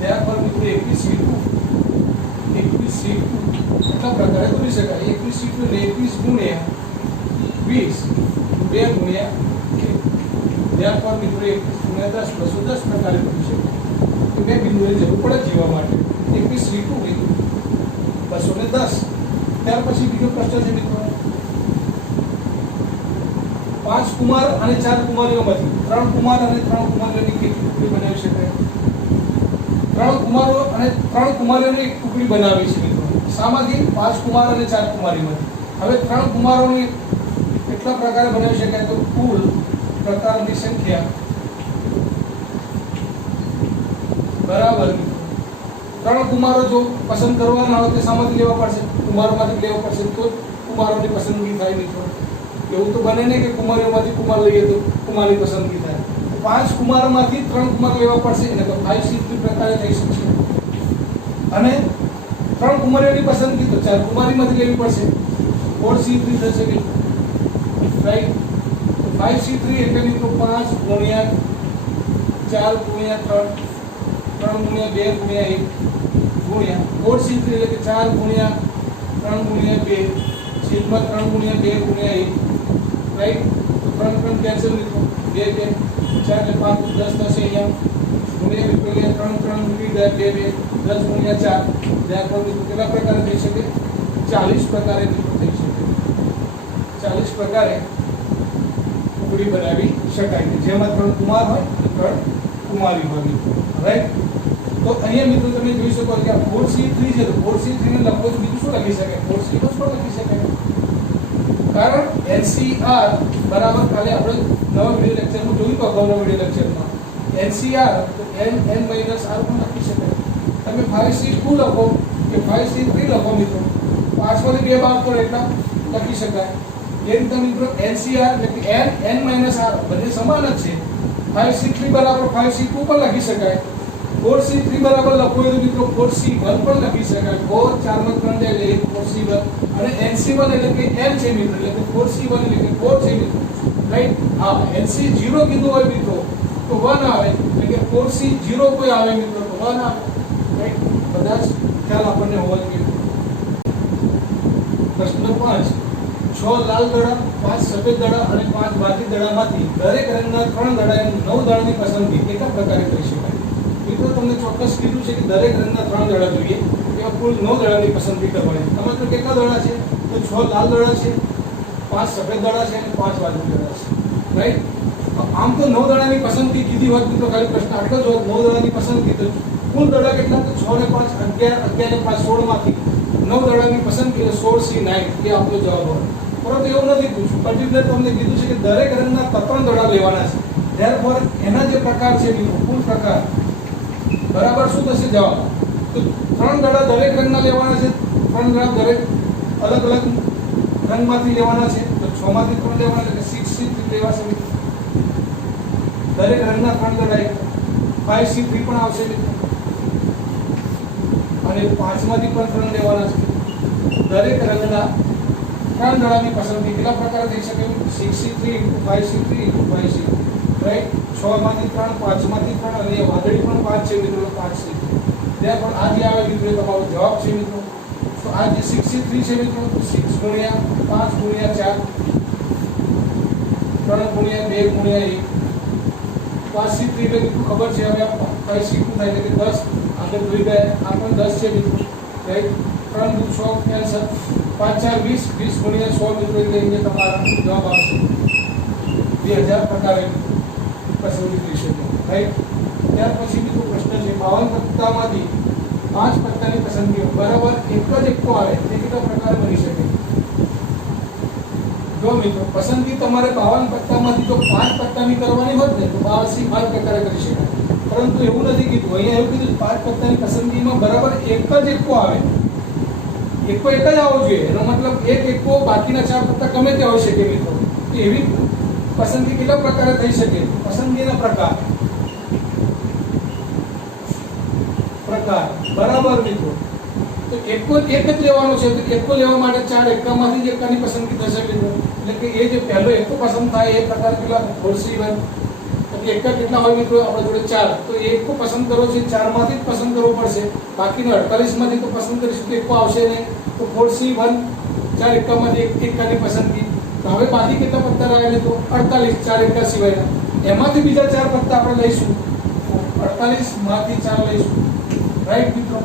ત્યાં પર મિત્રો 21C2 એટલા પ્રકારે દોરી શકાય 21C2 એટલે 21 ગુણ્યા 20 2 ગુણ્યા 1 ત્યાં પર મિત્રો 21 ગુણ્યા 10 210 પ્રકારે દોરી શકાય તો બે બિંદુની જરૂર પડે જીવા માટે 21C2 210 ત્યાર પછી બીજો પ્રશ્ન છે મિત્રો 5 કુમાર અને 4 કુમારીઓમાંથી 3 કુમાર અને 3 કુમારીઓની કેટલી ટુકડી બનાવી શકાય 3 કુમારો અને 3 કુમારીઓની એક ટુકડી બનાવી છે મિત્રો સામાથી 5 કુમાર અને 4 કુમારીમાંથી હવે 3 કુમારોની કેટલા પ્રકારે બનાવી શકાય તો કુલ પ્રકારની સંખ્યા બરાબર 3 કુમારો જો પસંદ કરવાના હોય તો સામાથી લેવા પડશે કુમારોમાંથી લેવા પડશે તો કુમારોની પસંદગી થાય મિત્રો એવું તો બને નહીં કે કુમારીઓમાંથી કુમાર લઈએ તો કુમારની પસંદગી થાય 5 કુમારમાંથી 3 કુમાર લેવા પડશે એટલે તો 5C3 પ્રકારે થઈ શકશે અને 3 કુમારીઓની પસંદગી તો 4 કુમારીમાંથી લેવી પડશે 4C3 થશે કે રાઈટ 5C3 એટલે મિત્રો 5 ગુણ્યા 4 ગુણ્યા 3 ગુણ્યા 2 ગુણ્યા 1 ગુણ્યા 4C3 એટલે કે 4 ગુણ્યા 3 ગુણ્યા 2 છેદમાં 3 ગુણ્યા 2 ગુણ્યા 1 રાઈટ તો 3 કેન્સલ મિત્રો 2 2 4 ને 5 10 થશે અહીંયા ગુણ્યા મિત્રો 3 3 2 2 10 ગુણ્યા 4 ત્યારબાદ મિત્રો કેટલા પ્રકારે થઈ શકે 40 પ્રકારે મિત્રો થઈ શકે 40 પ્રકારે ટુકડી બનાવી શકાય જેમાં 3 કુમાર હોય 3 કુમારી હોય રાઈટ। તો અહીંયા મિત્રો તમે જોઈ શકો કે આ 4C3 છે તો 4C3 ને લખો તો બીજું શું લખી શકાય 4C બસ પણ લખી શકાય કારણ NCR બરાબર કાલે આપણે નવા વિડિયો લેક્ચરમાં જોયું તો અગાઉના વિડિયો લેક્ચરમાં NCR તો n r પણ લખી શકાય તમે 5C2 લખો કે 5C3 લખો મિત્રો પાછળથી બે બાદ કરો એટલા લખી શકાય એ રીતે મિત્રો NCR એટલે કે n r બંને સમાન જ છે 5C3 બરાબર 5C2 પણ લખી શકાય 4C3 બરાબર લખો તો મિત્રો 4C1 પણ લખી શકાય 4 4 માં 3 જાય એટલે 4C1 અને NC1 એટલે કે n છે મિત્રો એટલે કે 4C1 એટલે કે 4 છે મિત્રો રાઈટ હા NC0 કીધું હોય મિત્રો તો 1 આવે એટલે કે 4C0 કોઈ આવે મિત્રો તો 1 આવે રાઈટ બધા જ ખ્યાલ આપણને હોવો જોઈએ। પ્રશ્ન 5 6 લાલ દડા 5 સફેદ દડા અને 5 બાકી દડામાંથી દરેક રંગના 3 દડા એમ 9 દડાની પસંદગી કેવા પ્રકારે કરી શકાય મિત્રો તમને ચોક્કસ કીધું છે કે દરેક રંગના 3 દડા જોઈએ એવા કુલ 9 દડાની પસંદગી કરવાની તમારે તો કેટલા દડા છે તો 6 લાલ દડા છે 5 સફેદ દડા છે અને 5 બાકી દડા છે રાઈટ આમ તો 9 દડાની પસંદગી કીધી હોત મિત્રો ખાલી પ્રશ્ન આટલો જ હોત 9 દડાની પસંદગી તો કુલ દડા કેટલા તો 6 ને 5 11 11 ને 5 16 માંથી 9 દડાની પસંદગી 16C9 એ આપણો જવાબ હોય પરંતુ એવું નથી પૂછ્યું પર્ટિક્યુલર તમને કીધું છે કે દરેક રંગના 3 દડા લેવાના છે ધેરફોર એના જે પ્રકાર છે મિત્રો કુલ પ્રકાર બરાબર શું થશે જવાબ તો 3 દડા દરેક રંગના લેવાના છે 3 દડા દરેક અલગ અલગ રંગમાંથી લેવાના છે તો 6 માંથી 3 લેવાના એટલે 6C3 લેવાશે મિત્રો દરેક રંગના 3 દડા 5C3 પણ આવશે મિત્રો અને 5 માંથી પણ 3 લેવાના છે દરેક રંગના 3 દડાની પસંદગી કેટલા પ્રકાર થઈ શકે 6C3 5C3 5C રાઈટ 6 માંથી 3 5 માંથી 3 અને વાદળી પણ 5 છે મિત્રો 5C ત્યાં પણ આ જે આવે મિત્રો તમારો જવાબ છે મિત્રો તો આ જે 6C3 છે મિત્રો 6 ગુણ્યા 5 ગુણ્યા 4 3 ગુણ્યા 2 ગુણ્યા 1 5C3 એટલે મિત્રો ખબર છે હવે 5C2 થાય એટલે કે 10 આગળ જોઈ ગયા આ પણ 10 છે મિત્રો રાઈટ 3 દુ 6 કેન્સલ 5 4 20 20 ગુણ્યા 100 મિત્રો એટલે અહીંયા તમારા જવાબ આવશે 2000 પ્રકારે પસંદગી કરી શકો રાઈટ ત્યાર પછી બીજો પ્રશ્ન છે 52 પત્તામાંથી 5 પત્તાની પસંદગી બરાબર એક જ એકો આવે તે કેટલા પ્રકારે બની શકે જો મિત્રો પસંદગી તમારે 52 પત્તામાંથી જો 5 પત્તાની કરવાની હોત ને તો 52 પ્રકારે કરી શકાય પરંતુ એવું નથી કીધું અહીંયા એવું કીધું 5 પત્તાની પસંદગીમાં બરાબર એક જ એકો આવે એકો એક જ આવવો જોઈએ એનો મતલબ એક એકો બાકીના 4 પત્તા ગમે તે હોઈ શકે મિત્રો એવી પસંદગી કેટલા પ્રકારે થઈ શકે પસંદગીના પ્રકાર બરાબર મિત્રો તો એકો એક જ લેવાનો છે તો એકો લેવા માટે 4 એકામાંથી જ એકાની પસંદગી થશે મિત્રો એટલે કે એ જે પહેલો એકો પસંદ થાય એ પ્રકાર કેટલા 4C1 તો એક કેટલા હોય મિત્રો આપણે જોડે 4 તો એકો પસંદ કરવો છે 4 માંથી જ પસંદ કરવો પડશે બાકીનો 48 માંથી તો પસંદ કરીશું તો એકો આવશે નહીં તો 4C1 4 એકામાંથી એકાની પસંદગી તો હવે બાકી કેટલા પત્તા રહ્યા તો 48 4 એકા સિવાયના એમાંથી બીજા 4 પત્તા આપણે લઈશું 48 માંથી 4 લઈશું રાઈટ મિત્રો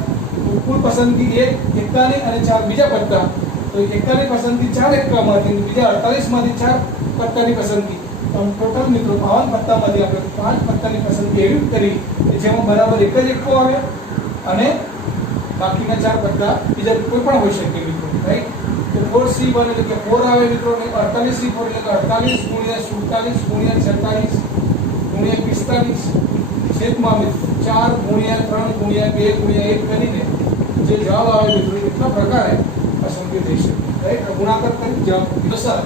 કુલ પસંદગી એક એકાની અને 4 બીજા પત્તા તો એકાની પસંદગી 4 એકામાંથી બીજા 48 માંથી 4 પત્તાની પસંદગી તો ટોટલ મિત્રો 52 પત્તામાંથી આપણે 5 પત્તાની પસંદગી એવી કરી કે જેમાં બરાબર એક જ એકો આવે અને બાકીના 4 પત્તા બીજા કોઈ પણ હોઈ શકે મિત્રો રાઈટ તો 4C1 એટલે કે 4 આવે મિત્રો અને 48C4 એટલે કે 48 ગુણ્યા 47 ગુણ્યા 46 ગુણ્યા 45 છેદમાં મિત્રો 4 ગુણ્યા 3 ગુણ્યા 2 ગુણ્યા 1 કરીને જે જવાબ આવે મિત્રો કેટલા પ્રકારે પસંદગી થઈ શકે રાઈટ ગુણાકાર કરી જવાબ સર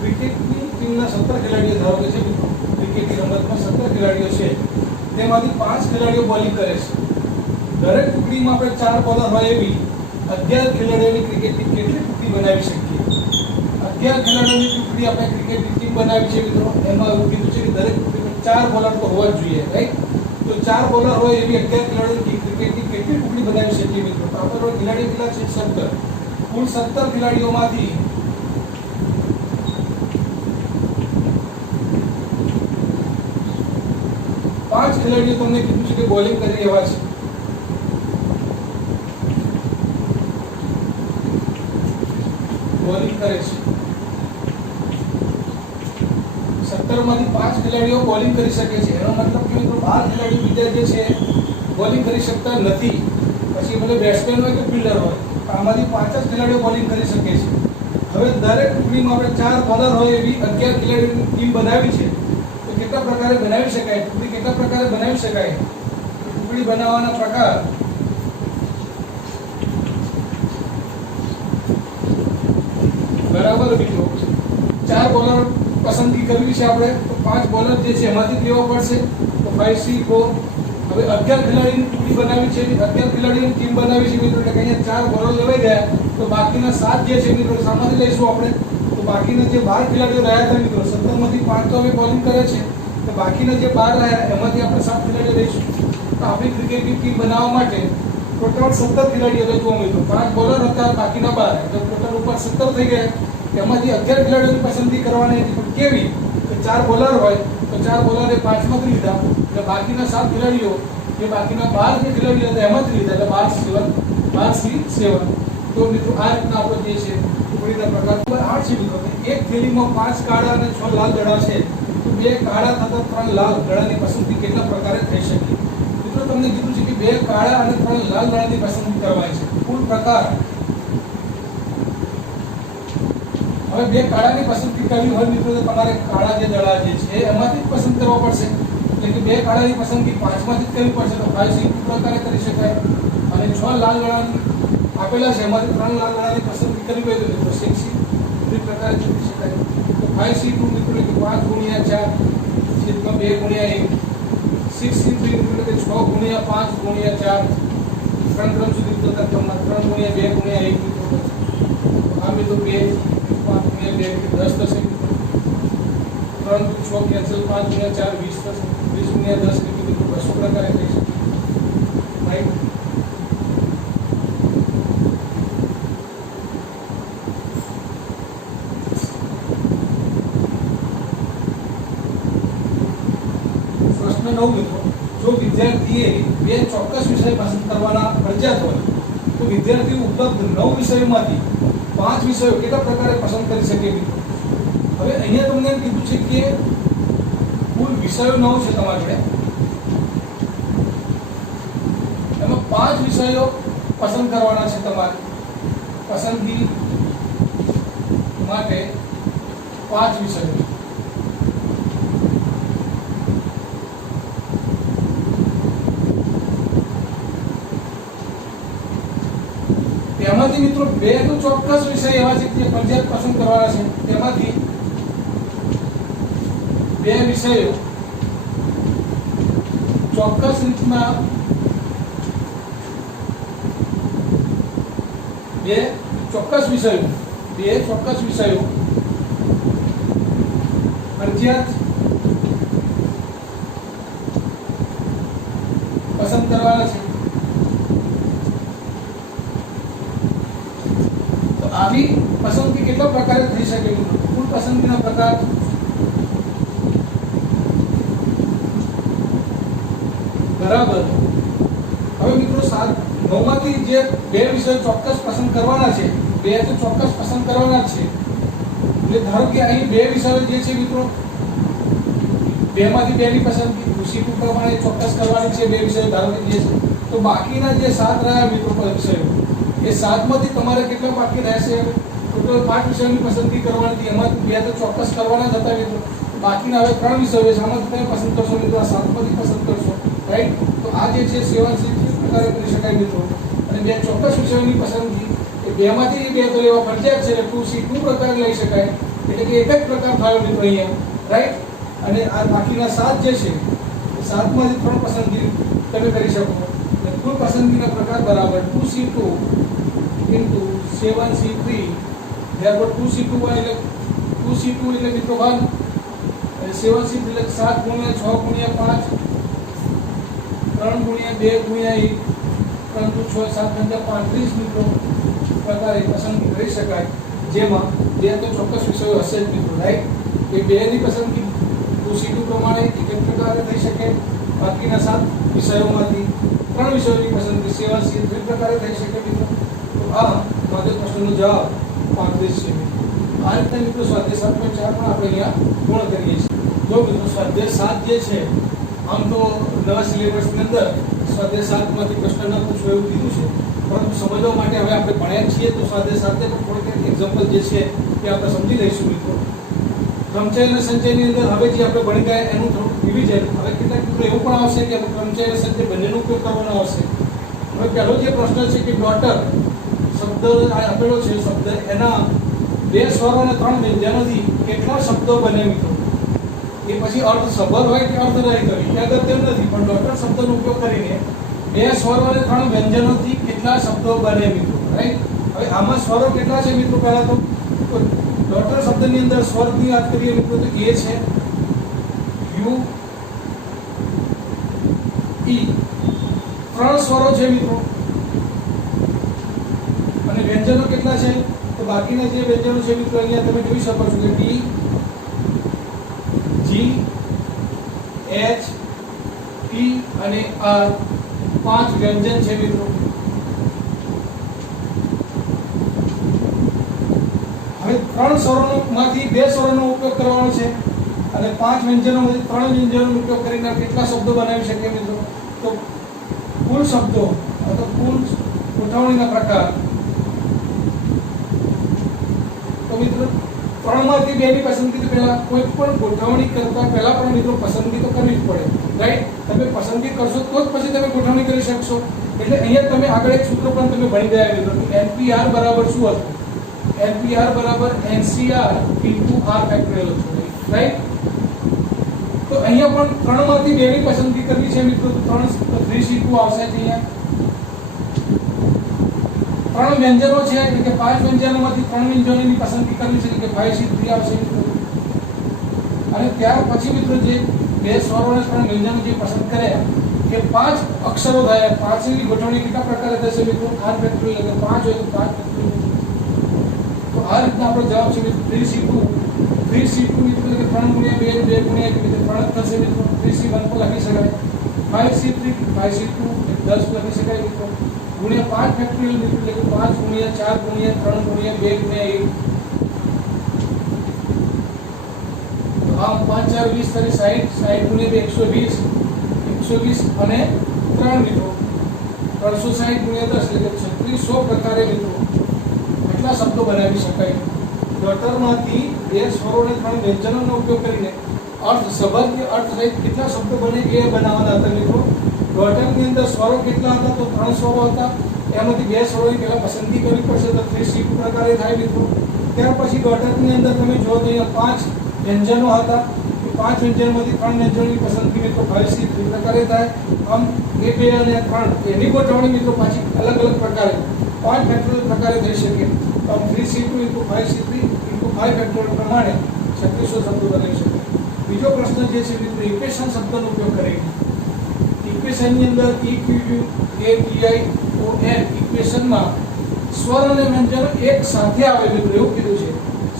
ક્રિકેટની ટીમના 17 ખેલાડીઓ ધરાવે છે મિત્રો ક્રિકેટની રમતમાં 17 ખેલાડીઓ છે તેમાંથી 5 ખેલાડીઓ બોલિંગ કરે છે દરેક ટુકડીમાં આપણે 4 બોલર હોય એવી 11 ખેલાડીઓની ક્રિકેટની કેટલી ટુકડી બનાવી શકીએ 11 ખેલાડીઓની ટુકડી આપણે ક્રિકેટની ટીમ બનાવી છે મિત્રો એમાં એવું કીધું છે કે દરેક ટુકડીમાં 4 બોલર તો હોવા જ જોઈએ રાઈટ તો 4 બોલર હોય એવી 11 ખેલાડીઓની ક્રિકેટની કેટલી ટુકડી બનાવી શકીએ મિત્રો તો આપણે ખેલાડીઓ કેટલા છે 17 કુલ 17 ખેલાડીઓમાંથી ખેલાડીઓ તમને કીધું છે કે બોલિંગ કરી રહ્યા છે. બોલિંગ કરે છે. 17 માંથી 5 ખેલાડીઓ બોલિંગ કરી શકે છે. એનો મતલબ કે મિત્રો 12 ખેલાડીઓ બીજા જે છે બોલિંગ કરી શકતા નથી. પછી ભલે બેટ્સમેન હોય કે ફિલ્ડર હોય, આમાંથી 5 જ ખેલાડીઓ બોલિંગ કરી શકે છે. હવે દરેક ટુકડીમાં આપણે 4 બોલર હોય એવી 11 ખેલાડીઓની ટીમ બનાવી છે. તો કેટલા પ્રકારે બનાવી શકાય? ટુકડી કેટલા પ્રકારે બનાવી શકાય? ટુકડી બનાવવાના પ્રકાર બરાબર મિત્રો 4 બોલર પસંદગી કરવી છે આપણે. તો 5 બોલર જે છે એમાંથી લેવા પડશે. તો 5C4. હવે 11 ખેલાડીની ટુકડી બનાવી છે, 11 ખેલાડીની ટીમ બનાવી છે મિત્રો. એટલે કે અહીંયા 4 બોલર લેવાઈ ગયા. તો બાકીના 7 જે છે મિત્રો સામાથી લઈશું આપણે. તો બાકીના જે 12 ખેલાડીઓ રહ્યા હતા મિત્રો, 17 માંથી 5 તો હવે બોલિંગ કરે છે. તો બાકીના જે 12 રહ્યા એમાંથી આપણે 7 ખેલાડીઓ લઈશું. તો આપણી ક્રિકેટની ટીમ બનાવવા માટે ટોટલ 17 ખેલાડીઓ હતા. જુઓ મિત્રો 5 બોલર હતા, બાકીના 12, એટલે ટોટલ ઉપર 17 થઈ ગયા. એમાંથી 11 ખેલાડીઓની પસંદગી કરવાની હતી. પણ કેવી? કે 4 બોલર હોય તો 4 બોલરે 5 માંથી લીધા, એટલે બાકીના 7 ખેલાડીઓ જે બાકીના 12 જે ખેલાડીઓ હતા એમાંથી લીધા, એટલે 12C7. તો મિત્રો આ રીતના આપણે જે છે ટુકડીના પ્રકાર 8 છે મિત્રો. એક થેલીમાં 5 કાળા અને 6 લાલ દડા છે. તો 2 કાળા તથા 3 લાલ દડાની પસંદગી કેટલા પ્રકારે થઈ શકે? મિત્રો તમને કીધું છે કે 2 કાળા અને 3 લાલ દડાની પસંદગી કરવાની છે. કુલ પ્રકાર હવે 2 કાળાની પસંદગી કરવી હોય મિત્રો તો તમારે કાળા જે દડા જે છે એમાંથી જ પસંદ કરવા પડશે. એટલે કે 2 કાળાની પસંદગી 5 માંથી જ કરવી પડશે. તો 5C2 પ્રકારે કરી શકાય. અને 6 લાલ દડાની આપેલા છે એમાંથી 3 લાલ દડાની પસંદગી કરવી હોય તો મિત્રો 6C3 પ્રકારે કરી શકાય. તો 5C2 મિત્રો કે 5 ગુણ્યા 4 છેદમાં 2 ગુણ્યા 1. 6C3 મિત્રો કે 6 ગુણ્યા 5 ગુણ્યા 4 3 ક્રમ સુધી જતા ક્રમમાં 3 ગુણ્યા 2 ગુણ્યા 1 મિત્રો. આ મિત્રો 2 5 ગુણ્યા 2 કે 10 થશે. 3 6 કેન્સલ, 5 ગુણ્યા 4 20 થશે. 20 ગુણ્યા 10 એટલે મિત્રો 200 પ્રકારે થઈ શકે. રાઈટ. પ્રશ્ન 9 મિત્રો, જો વિદ્યાર્થીએ 2 ચોક્કસ વિષય પસંદ કરવાના ફરજિયાત હોય તો વિદ્યાર્થીઓ ઉપલબ્ધ 9 વિષયોમાંથી 5 વિષયો કેટલા પ્રકારે પસંદ કરી શકે મિત્રો? હવે અહીંયા તમને એમ કીધું છે કે કુલ વિષયો 9 છે તમારી જોડે, એમાં 5 વિષયો પસંદ કરવાના છે તમારે. પસંદગી માટે 5 વિષયો. તેમાંથી મિત્રો 2 તો ચોક્કસ વિષય એવા છે જે ફરજિયાત પસંદ કરવાના છે. તેમાંથી 2 વિષયો ચોક્કસ રીતના 2 ચોક્કસ વિષયો ફરજિયાત પસંદ કરવાના છે. આવી પસંદગી કેટલા પ્રકારે થઈ શકે? કુલ પસંદગીના પ્રકાર બરાબર. હવે મિત્રો 9 માંથી જે 2 વિષયો ચોક્કસ પસંદ કરવાના છે, 2 તો ચોક્કસ પસંદ કરવાના જ છે. એટલે ધારો કે અહીં 2 વિષયો જે છે મિત્રો 2 માંથી 2 ની પસંદગી C2 પ્રમાણે ચોક્કસ કરવાની છે. 2 વિષયો ધારો કે જે છે, તો બાકીના જે 7 રહ્યા મિત્રો વિષયો, એ 7 માંથી તમારે કેટલા બાકી રહેશે? ટોટલ 5 વિષયોની પસંદગી કરવાની હતી, એમાંથી 2 તો ચોક્કસ કરવાના જ હતા મિત્રો. બાકીના હવે 3 વિષયો છે, આમાંથી તમે પસંદ કરશો મિત્રો, આ 7 માંથી પસંદ કરશો. રાઈટ. તો આ જે છે 7C3 પ્રકારે કરી શકાય મિત્રો. અને 2 ચોક્કસ વિષયોની પસંદગી એ 2 માંથી 2 તો લેવા ફરજિયાત છે, એટલે 2C2 પ્રકારે લઈ શકાય. એટલે કે એક જ પ્રકાર થયો મિત્રો અહીંયા. રાઈટ. અને આ બાકીના 7 જે છે એ 7 માંથી 3 પસંદગી તમે કરી શકો. એટલે કુલ પસંદગીના પ્રકાર બરાબર 2C2 into 7C3. therefore 2C2 એટલે 2C2 એટલે મિત્રો 1 અને 7C3 એટલે 7 ગુણ્યા 6 ગુણ્યા 5 3 ગુણ્યા 2 ગુણ્યા 1 3 × 6 7 × 35 મિત્રો પ્રકારે પસંદગી કરી શકાય. જેમાં 2 તો ચોક્કસ વિષયો હશે જ મિત્રો. રાઈટ. એ 2 ની પસંદગી 2C2 પ્રમાણે એક પ્રકારે થઈ શકે. બાકીના 7 વિષયોમાંથી 3 વિષયોની પસંદગી સેવા સી વિવિધ પ્રકારે થઈ શકે મિત્રો. તો આ સ્વાધ્યાય પ્રશ્નનો જવાબ 35 છે મિત્રો. આ રીતે મિત્રો સ્વાધ્યાય 7.4 પણ આપણે અહીંયા પૂર્ણ કરીએ છીએ. જો મિત્રો સ્વાધ્યાય 7 જે છે આમ તો નવા સિલેબસની અંદર સ્વાધ્યાય 7 માંથી પ્રશ્ન ન પૂછો એવું કીધું છે, પરંતુ સમજવા માટે હવે આપણે ભણ્યા છીએ તો સ્વાધ્યાય 7 પણ થોડીક એક્ઝામ્પલ જે છે એ આપણે સમજી લઈશું મિત્રો. ક્રમચય અને સંચયની અંદર હવે જે આપણે ભણી ગયા એનું થોડું ડિવિઝન. હવે કેટલાક મિત્રો એવું પણ આવશે કે ક્રમચય અને સંચય બંનેનો ઉપયોગ કરવાનો આવશે. હવે પહેલો જે પ્રશ્ન છે કે ડોટર શબ્દ આપેલો છે, શબ્દ એના 2 સ્વરો અને 3 વ્યંજનોથી કેટલા શબ્દો બને મિત્રો. એ પછી અર્થ સભર હોય કે અર્થરહિત હોય એ અગત્યનું નથી, પણ ડોટર શબ્દનો ઉપયોગ કરીને 2 સ્વરો અને 3 વ્યંજનોથી કેટલા શબ્દો બને મિત્રો. રાઈટ. હવે આમાં સ્વરો કેટલા છે મિત્રો? પહેલા તો ડોટર શબ્દની અંદર સ્વરની વાત કરીએ મિત્રો તો એ છે યુ ઈ, 3 સ્વરો છે મિત્રો. અને વ્યંજનો કેટલા છે? તો બાકીના જે વ્યંજનો છે મિત્રો અહીંયા તમે જોઈ શકો છો કે ડી, જી, એચ, ટી અને આર 5 વ્યંજન છે મિત્રો. હવે 3 સ્વરોમાંથી 2 સ્વરોનો ઉપયોગ કરવાનો છે અને 5 વ્યંજનોમાંથી 3 વ્યંજનોનો ઉપયોગ કરીને કેટલા શબ્દો બનાવી શકીએ મિત્રો? તો કુલ શબ્દો અથવા કુલ ગોઠવણીના પ્રકાર. તો મિત્રો 3 માંથી 2 ની પસંદગી પહેલા કોઈ પણ ગોઠવણી કરતા પહેલા પણ મિત્રો પસંદગી તો કરવી જ પડે. રાઈટ. તમે પસંદગી કરશો તો જ પછી તમે ગોઠવણી કરી શકશો. એટલે અહીંયા તમે આગળ એક સૂત્ર પણ તમે ભણી ગયા મિત્રો. NPR બરાબર શું હતું? NPR બરાબર NCR into R ફેક્ટોરિયલ હતું. રાઈટ. તો અહીંયા પણ 3 માંથી 2 ની પસંદગી કરવી છે મિત્રો. તો 3C2 આવશે અહીંયા. 3 વ્યંજનો છે એટલે કે 5 વ્યંજનોમાંથી 3 વ્યંજનોની પસંદગી કરવી છે એટલે કે 5C3 આવશે મિત્રો. અને ત્યાર પછી મિત્રો જે 2 સ્વરો અને 3 વ્યંજનો જે પસંદ કર્યા કે 5 અક્ષરો થયા. 5 ની ગોઠવણી કેટલા પ્રકારે થશે મિત્રો? R ફેક્ટોરિયલ એટલે 5 હોય તો 5 ફેક્ટોરિયલ. તો આ રીતના આપણો જવાબ છે મિત્રો 3C2 મિત્રો એટલે કે 3 ગુણ્યા 2 2 ગુણ્યા 1 એટલે 3 થશે મિત્રો. 3C1 પર લખી શકાય. 5C3 5C2 10 લખી શકાય મિત્રો. ગુણ્યા 5 ફેક્ટોરિયલ મિત્રો એટલે કે 5 ગુણ્યા 4 ગુણ્યા 3 ગુણ્યા 2 ગુણ્યા 1. તો આમ 5 4 20 30 60 ગુણ્યા 2 120 અને 3 મિત્રો 360 ગુણ્યા 10 એટલે કે 3600 પ્રકારે મિત્રો કેટલા શબ્દો બનાવી શકાય. ડોટરમાંથી 2 સ્વરો અને 3 વ્યંજનોનો ઉપયોગ કરીને અર્થ સભર કે અર્થરહિત કેટલા શબ્દો બને એ બનાવવાના હતા મિત્રો. ડોટરની અંદર સ્વરો કેટલા હતા? તો 3 સ્વરો હતા. એમાંથી 2 સ્વરોની પહેલા પસંદગી કરવી પડશે તો 3C2 પ્રકારે થાય મિત્રો. ત્યાર પછી ડોટરની અંદર તમે જો તો અહીંયા 5 વ્યંજનો હતા. 5 વ્યંજનોમાંથી 3 વ્યંજનોની પસંદગી મિત્રો 5C3 પ્રકારે થાય. આમ એ 2 અને 3 એની ગોઠવણી મિત્રો પાછી અલગ અલગ પ્રકારે 5 ફેક્ટોરિયલ પ્રકારે થઈ શકે. તો 3C2 * 5C3 * 5 ફેક્ટોરિયલ પ્રમાણે 3600 શબ્દો બનાવી શકે. બીજો પ્રશ્ન જે છે મિત્રો ઇક્વેશન શબ્દનો ઉપયોગ કરીને. ઇક્વેશનની અંદર EQUATION ઇક્વેશનમાં સ્વર અને વ્યંજનો એક સાથે આવે મિત્રો એવું કીધું છે.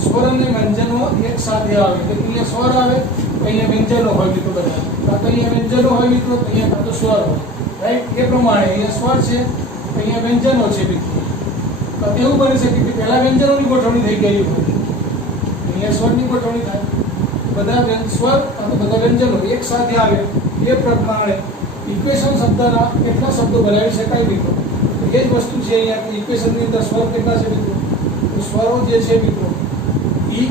સ્વર અને વ્યંજનો એક સાથે આવે એટલે અહીંયા સ્વર આવે તો અહીંયા વ્યંજનો હોય મિત્રો બધા. કાં તો અહીંયા વ્યંજનો હોય મિત્રો તો અહીંયા કાં તો સ્વર હોય. રાઈટ. એ પ્રમાણે અહીંયા સ્વર છે તો અહીંયા વ્યંજનો છે મિત્રો. તો એવું બની શકે કે પહેલા વ્યંજનોની ગોઠવણી થઈ ગઈ હોય, અહીંયા સ્વરની ગોઠવણી થાય. બધા સ્વર અને બધા વ્યંજનો એક સાથે આવે એ પ્રમાણે ઇક્વેશન શબ્દના કેટલા શબ્દો બનાવી શકાય મિત્રો. તો એ જ વસ્તુ છે અહીંયા કે ઇક્વેશનની અંદર સ્વર કેટલા છે મિત્રો? તો સ્વરો જે છે મિત્રો ઈ,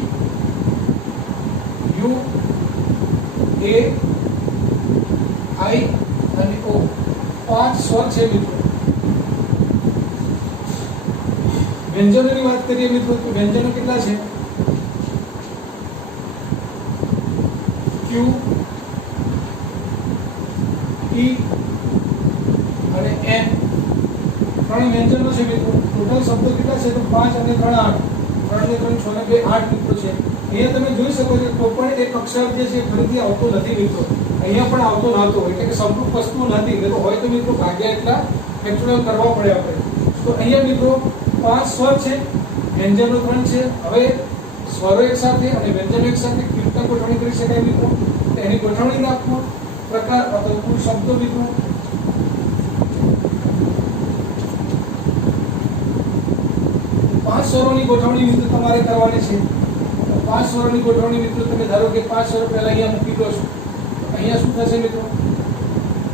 યુ, એ, આઈ અને ઓ 5 સ્વર છે મિત્રો. વ્યંજનોની વાત કરીએ મિત્રો તો વ્યંજનો કેટલા છે? ક્યુ, ઈ અને એન 3 વ્યંજનો છે મિત્રો. ટોટલ શબ્દો કેટલા છે? તો 5 અને 3 8. 3 ને 3 6 ને 2 8 મિત્રો છે. અહીંયા તમે જોઈ શકો છો તો પણ એક અક્ષર જે છે ફરીથી આવતો નથી મિત્રો. અહીંયા પણ આવતો નહોતો એટલે કે સંપૂર્ણ વસ્તુ નથી. તો હોય તો મિત્રો ભાગ્યા એટલા ફેક્ટોરિયલ કરવા પડે આપણે. તો અહીંયા મિત્રો 5 સ્વર છે, વ્યંજનો 3 છે. હવે સ્વરો એક સાથે અને વ્યંજનો એક સાથે કેટલા ગોઠવણી કરી શકાય મિત્રો? તો એની ગોઠવણી નાખો તો प्रकार अथवा कुल शब्दों मित्रों 5 स्वरों गोठवणी मित्रों तमारे करवानी छे। 5 स्वरों गोठवणी मित्रों तमे धारो के 5 स्वर पहला अहींया मूकी दो छो, अहींया शुं थशे मित्रों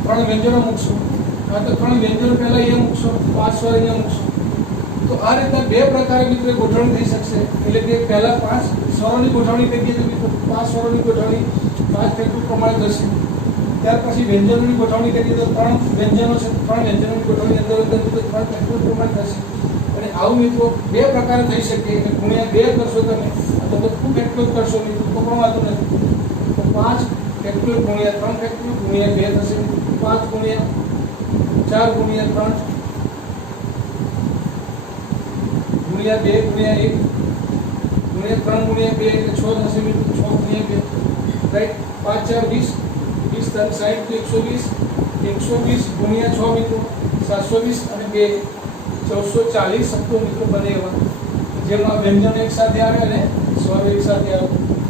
3 व्यंजनो मूकशो, हाँ तो 3 व्यंजनो पहला अहींया मूकशो, 5 स्वर अहींया मूकशो। तो आ रीतना बे प्रकारे मित्रों गोठवणी थई शकशे। એટલે કે પહેલા 5 સ્વરોની ગોઠવણી કરીએ તો મિત્રો 5 સ્વરોની ગોઠવણી 5 ફેક્ટર પ્રમાણે થશે। ત્યાર પછી વ્યંજનોની ગોઠવણી કરીએ તો 3 વ્યંજનો છે, 3 વ્યંજનોની ગોઠવણી અંદર અંદર તો 3 ફેક્ટર પ્રમાણે થશે। અને આવું મિત્રો બે પ્રકારે થઈ શકે કે ગુણ્યા 2 કરશો તમે અથવા તો ખૂબ ફેક્ટર કરશો મિત્રો તો પણ વાંધો નથી। તો 5 ફેક્ટર ગુણ્યા 3 ફેક્ટર ગુણ્યા 2 થશે। 5 ગુણ્યા 4 ગુણ્યા 3 गुणिया 2 गुणिया 1 गुणिया 3 गुणिया 2 એટલે 6 થશે મિત્રો 6 ગુણિયા 2 રાઈટ 5 4 20 20 3 60 તો 120 ગુણિયા 6 મિત્રો 720 અને 2 1440 શબ્દો મિત્રો બને એવા જેમાં વ્યંજન એક સાથે આવે અને સ્વર એક સાથે આવે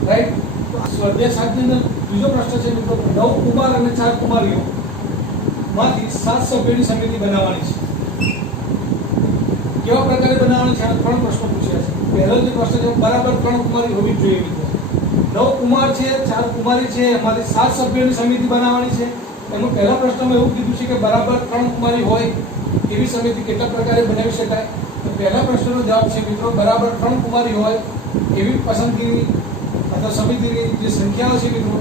રાઈટ। તો સ્વાધ્યાય 7 ની અંદર બીજો પ્રશ્ન છે મિત્રો 9 કુમાર અને 4 કુમારીઓ માંથી 7 સભ્યોની સમિતિ બનાવવાની છે। કેવા પ્રકારે બનાવવાની છે? 3 પ્રશ્નો પૂછ્યા છે। પહેલો જે પ્રશ્ન છે બરાબર 3 કુમારી હોવી જોઈએ મિત્રો। 9 કુમાર છે 4 કુમારી છે એમાંથી 7 સભ્યોની સમિતિ બનાવવાની છે। એમાં પહેલા પ્રશ્નમાં એવું કીધું છે કે બરાબર 3 કુમારી હોય એવી સમિતિ કેટલા પ્રકારે બનાવી શકાય? તો પહેલા પ્રશ્નનો જવાબ છે મિત્રો બરાબર 3 કુમારી હોય એવી પસંદગીની અથવા સમિતિની જે સંખ્યાઓ છે મિત્રો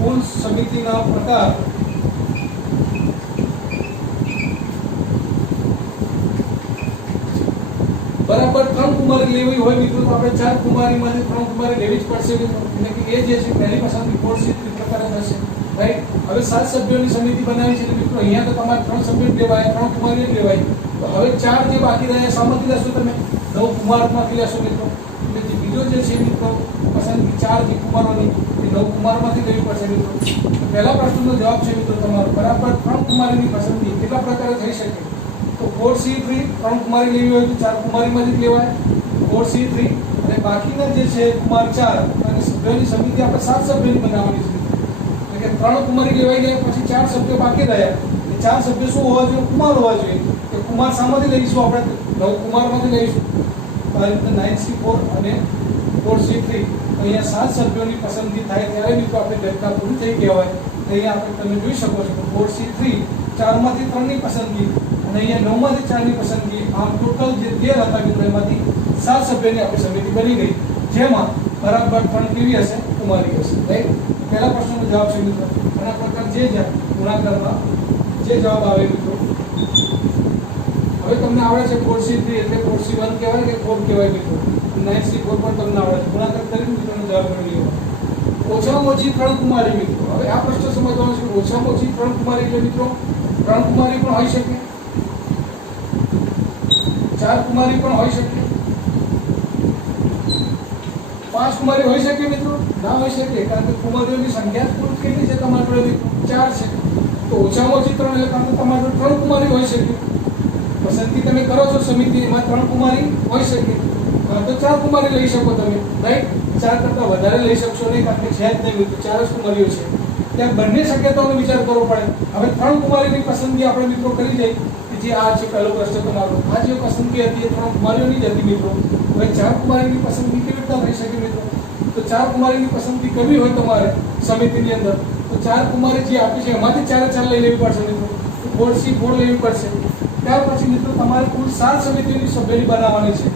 કુલ સમિતિના પ્રકાર बराबर 3 कुमारी लेवी होय मित्रों तो આપણે 4 कुमारी માંથી 3 कुमारी લેવી જ પડશે મિત્રો। એટલે કે એ જે છે પહેલી પસંદગી કોર્સી પ્રકારે થશે રાઈટ। હવે 7 સભ્યોની સમિતિ બનાવી છે મિત્રો અહીંયા તો તમારે 3 સભ્યો લેવાય 3 કુમારી લેવાય તો હવે 4 જે બાકી રહ્યા સામાંથી લેશો તમે 9 કુમારમાંથી લેશો મિત્રો। એટલે જે બીજો જે છે મિત્રો પસંદગી 4 જે કુમારોની એ 9 કુમારમાંથી લેવી પડશે મિત્રો। તો પહેલા પ્રશ્નનો જવાબ છે મિત્રો તમારો બરાબર 3 કુમારીની પસંદગી કેટલા પ્રકારે થઈ શકે? तो 4C3 3 कुमारी लेवी હોય તો 4 કુમારીમાંથી જ લેવાય 4C3 અને બાકીના જે છે કુમાર 4 અને સભ્યોની સમિતિ આપણે 7 સભ્યોની બનાવવાની છે। એટલે કે 3 કુમારી લેવાઈ ગયા પછી 4 સભ્યો બાકી રહ્યા એ 4 સભ્યો શું હોવા જોઈએ? કુમાર હોવા જોઈએ। કે કુમાર સામાંથી લઈશું આપણે 9 કુમારમાંથી લઈશું। આ રીતે 9C4 અને 4C3 અહીંયા 7 સભ્યોની પસંદગી થાય ત્યારે મિત્રો આપણે ઘટના પૂરી થઈ કહેવાય। અહીંયા આપણે તમે જોઈ શકો છો 4C3 4 માંથી 3 ની પસંદગી અને અહીંયા 9 માંથી 4 ની પસંદગી આમ ટોટલ જે 13 હતા મિત્રો એમાંથી 7 સભ્યોની આપણી સમિતિ બની ગઈ જેમાં બરાબર 3 કેવી હશે? કુમારી હશે રાઈટ। પહેલા પ્રશ્નનો જવાબ છે મિત્રો આના પ્રકાર જે ગુણાકારમાં જે જવાબ આવે મિત્રો હવે તમને આવડે છે 4C3 એટલે 4C1 કહેવાય કે 4 કહેવાય મિત્રો 9C4 પણ તમને આવડે છે ગુણાકાર કરીને મિત્રોનો જવાબ મેળવી લેવાનો। ઓછામાં ઓછી 3 કુમારી મિત્રો હવે આ પ્રશ્ન સમજવાનો છે ઓછામાં ઓછી 3 કુમારી એટલે મિત્રો 3 કુમારી પણ હોઈ શકે 4 कुमारी पण होई શકે 5 कुमारी होई શકે મિત્રો ના હોઈ શકે કારણ કે કુમારીઓની સંખ્યા કુલ કેટલી છે તમારી જોડે 4 છે તો ઓછામાં ઓછી 3 એટલે કારણ કે તમારી જોડે 3 કુમારી હોઈ શકે। પસંદગી તમે કરો છો સમિતિમાં 3 કુમારી હોઈ શકે તો 4 કુમારી લઈ શકો તમે રાઈટ। 4 કરતા વધારે લઈ શકશો નહીં કારણ કે છે જ નહીં મિત્રો 4 જ કુમારીઓ છે। ત્યાં બંને શક્યતાઓનો વિચાર કરવો પડે। હવે 3 કુમારીની પસંદગી આપણે મિત્રો કરી જઈએ જે આ છે પહેલો પ્રશ્ન તમારો આ જે પસંદગી હતી એ 3 કુમારીઓની જ હતી મિત્રો। હવે 4 કુમારીની પસંદગી કેવી રીતે થઈ શકે મિત્રો? તો 4 કુમારીની પસંદગી કરવી હોય તમારે સમિતિની અંદર તો 4 કુમારી જે આપી છે એમાંથી 4 લઈ લેવી પડશે મિત્રો। તો 4C4 લેવી પડશે। ત્યાર પછી મિત્રો તમારે કુલ 7 સમિતિની સભ્યોની બનાવવાની છે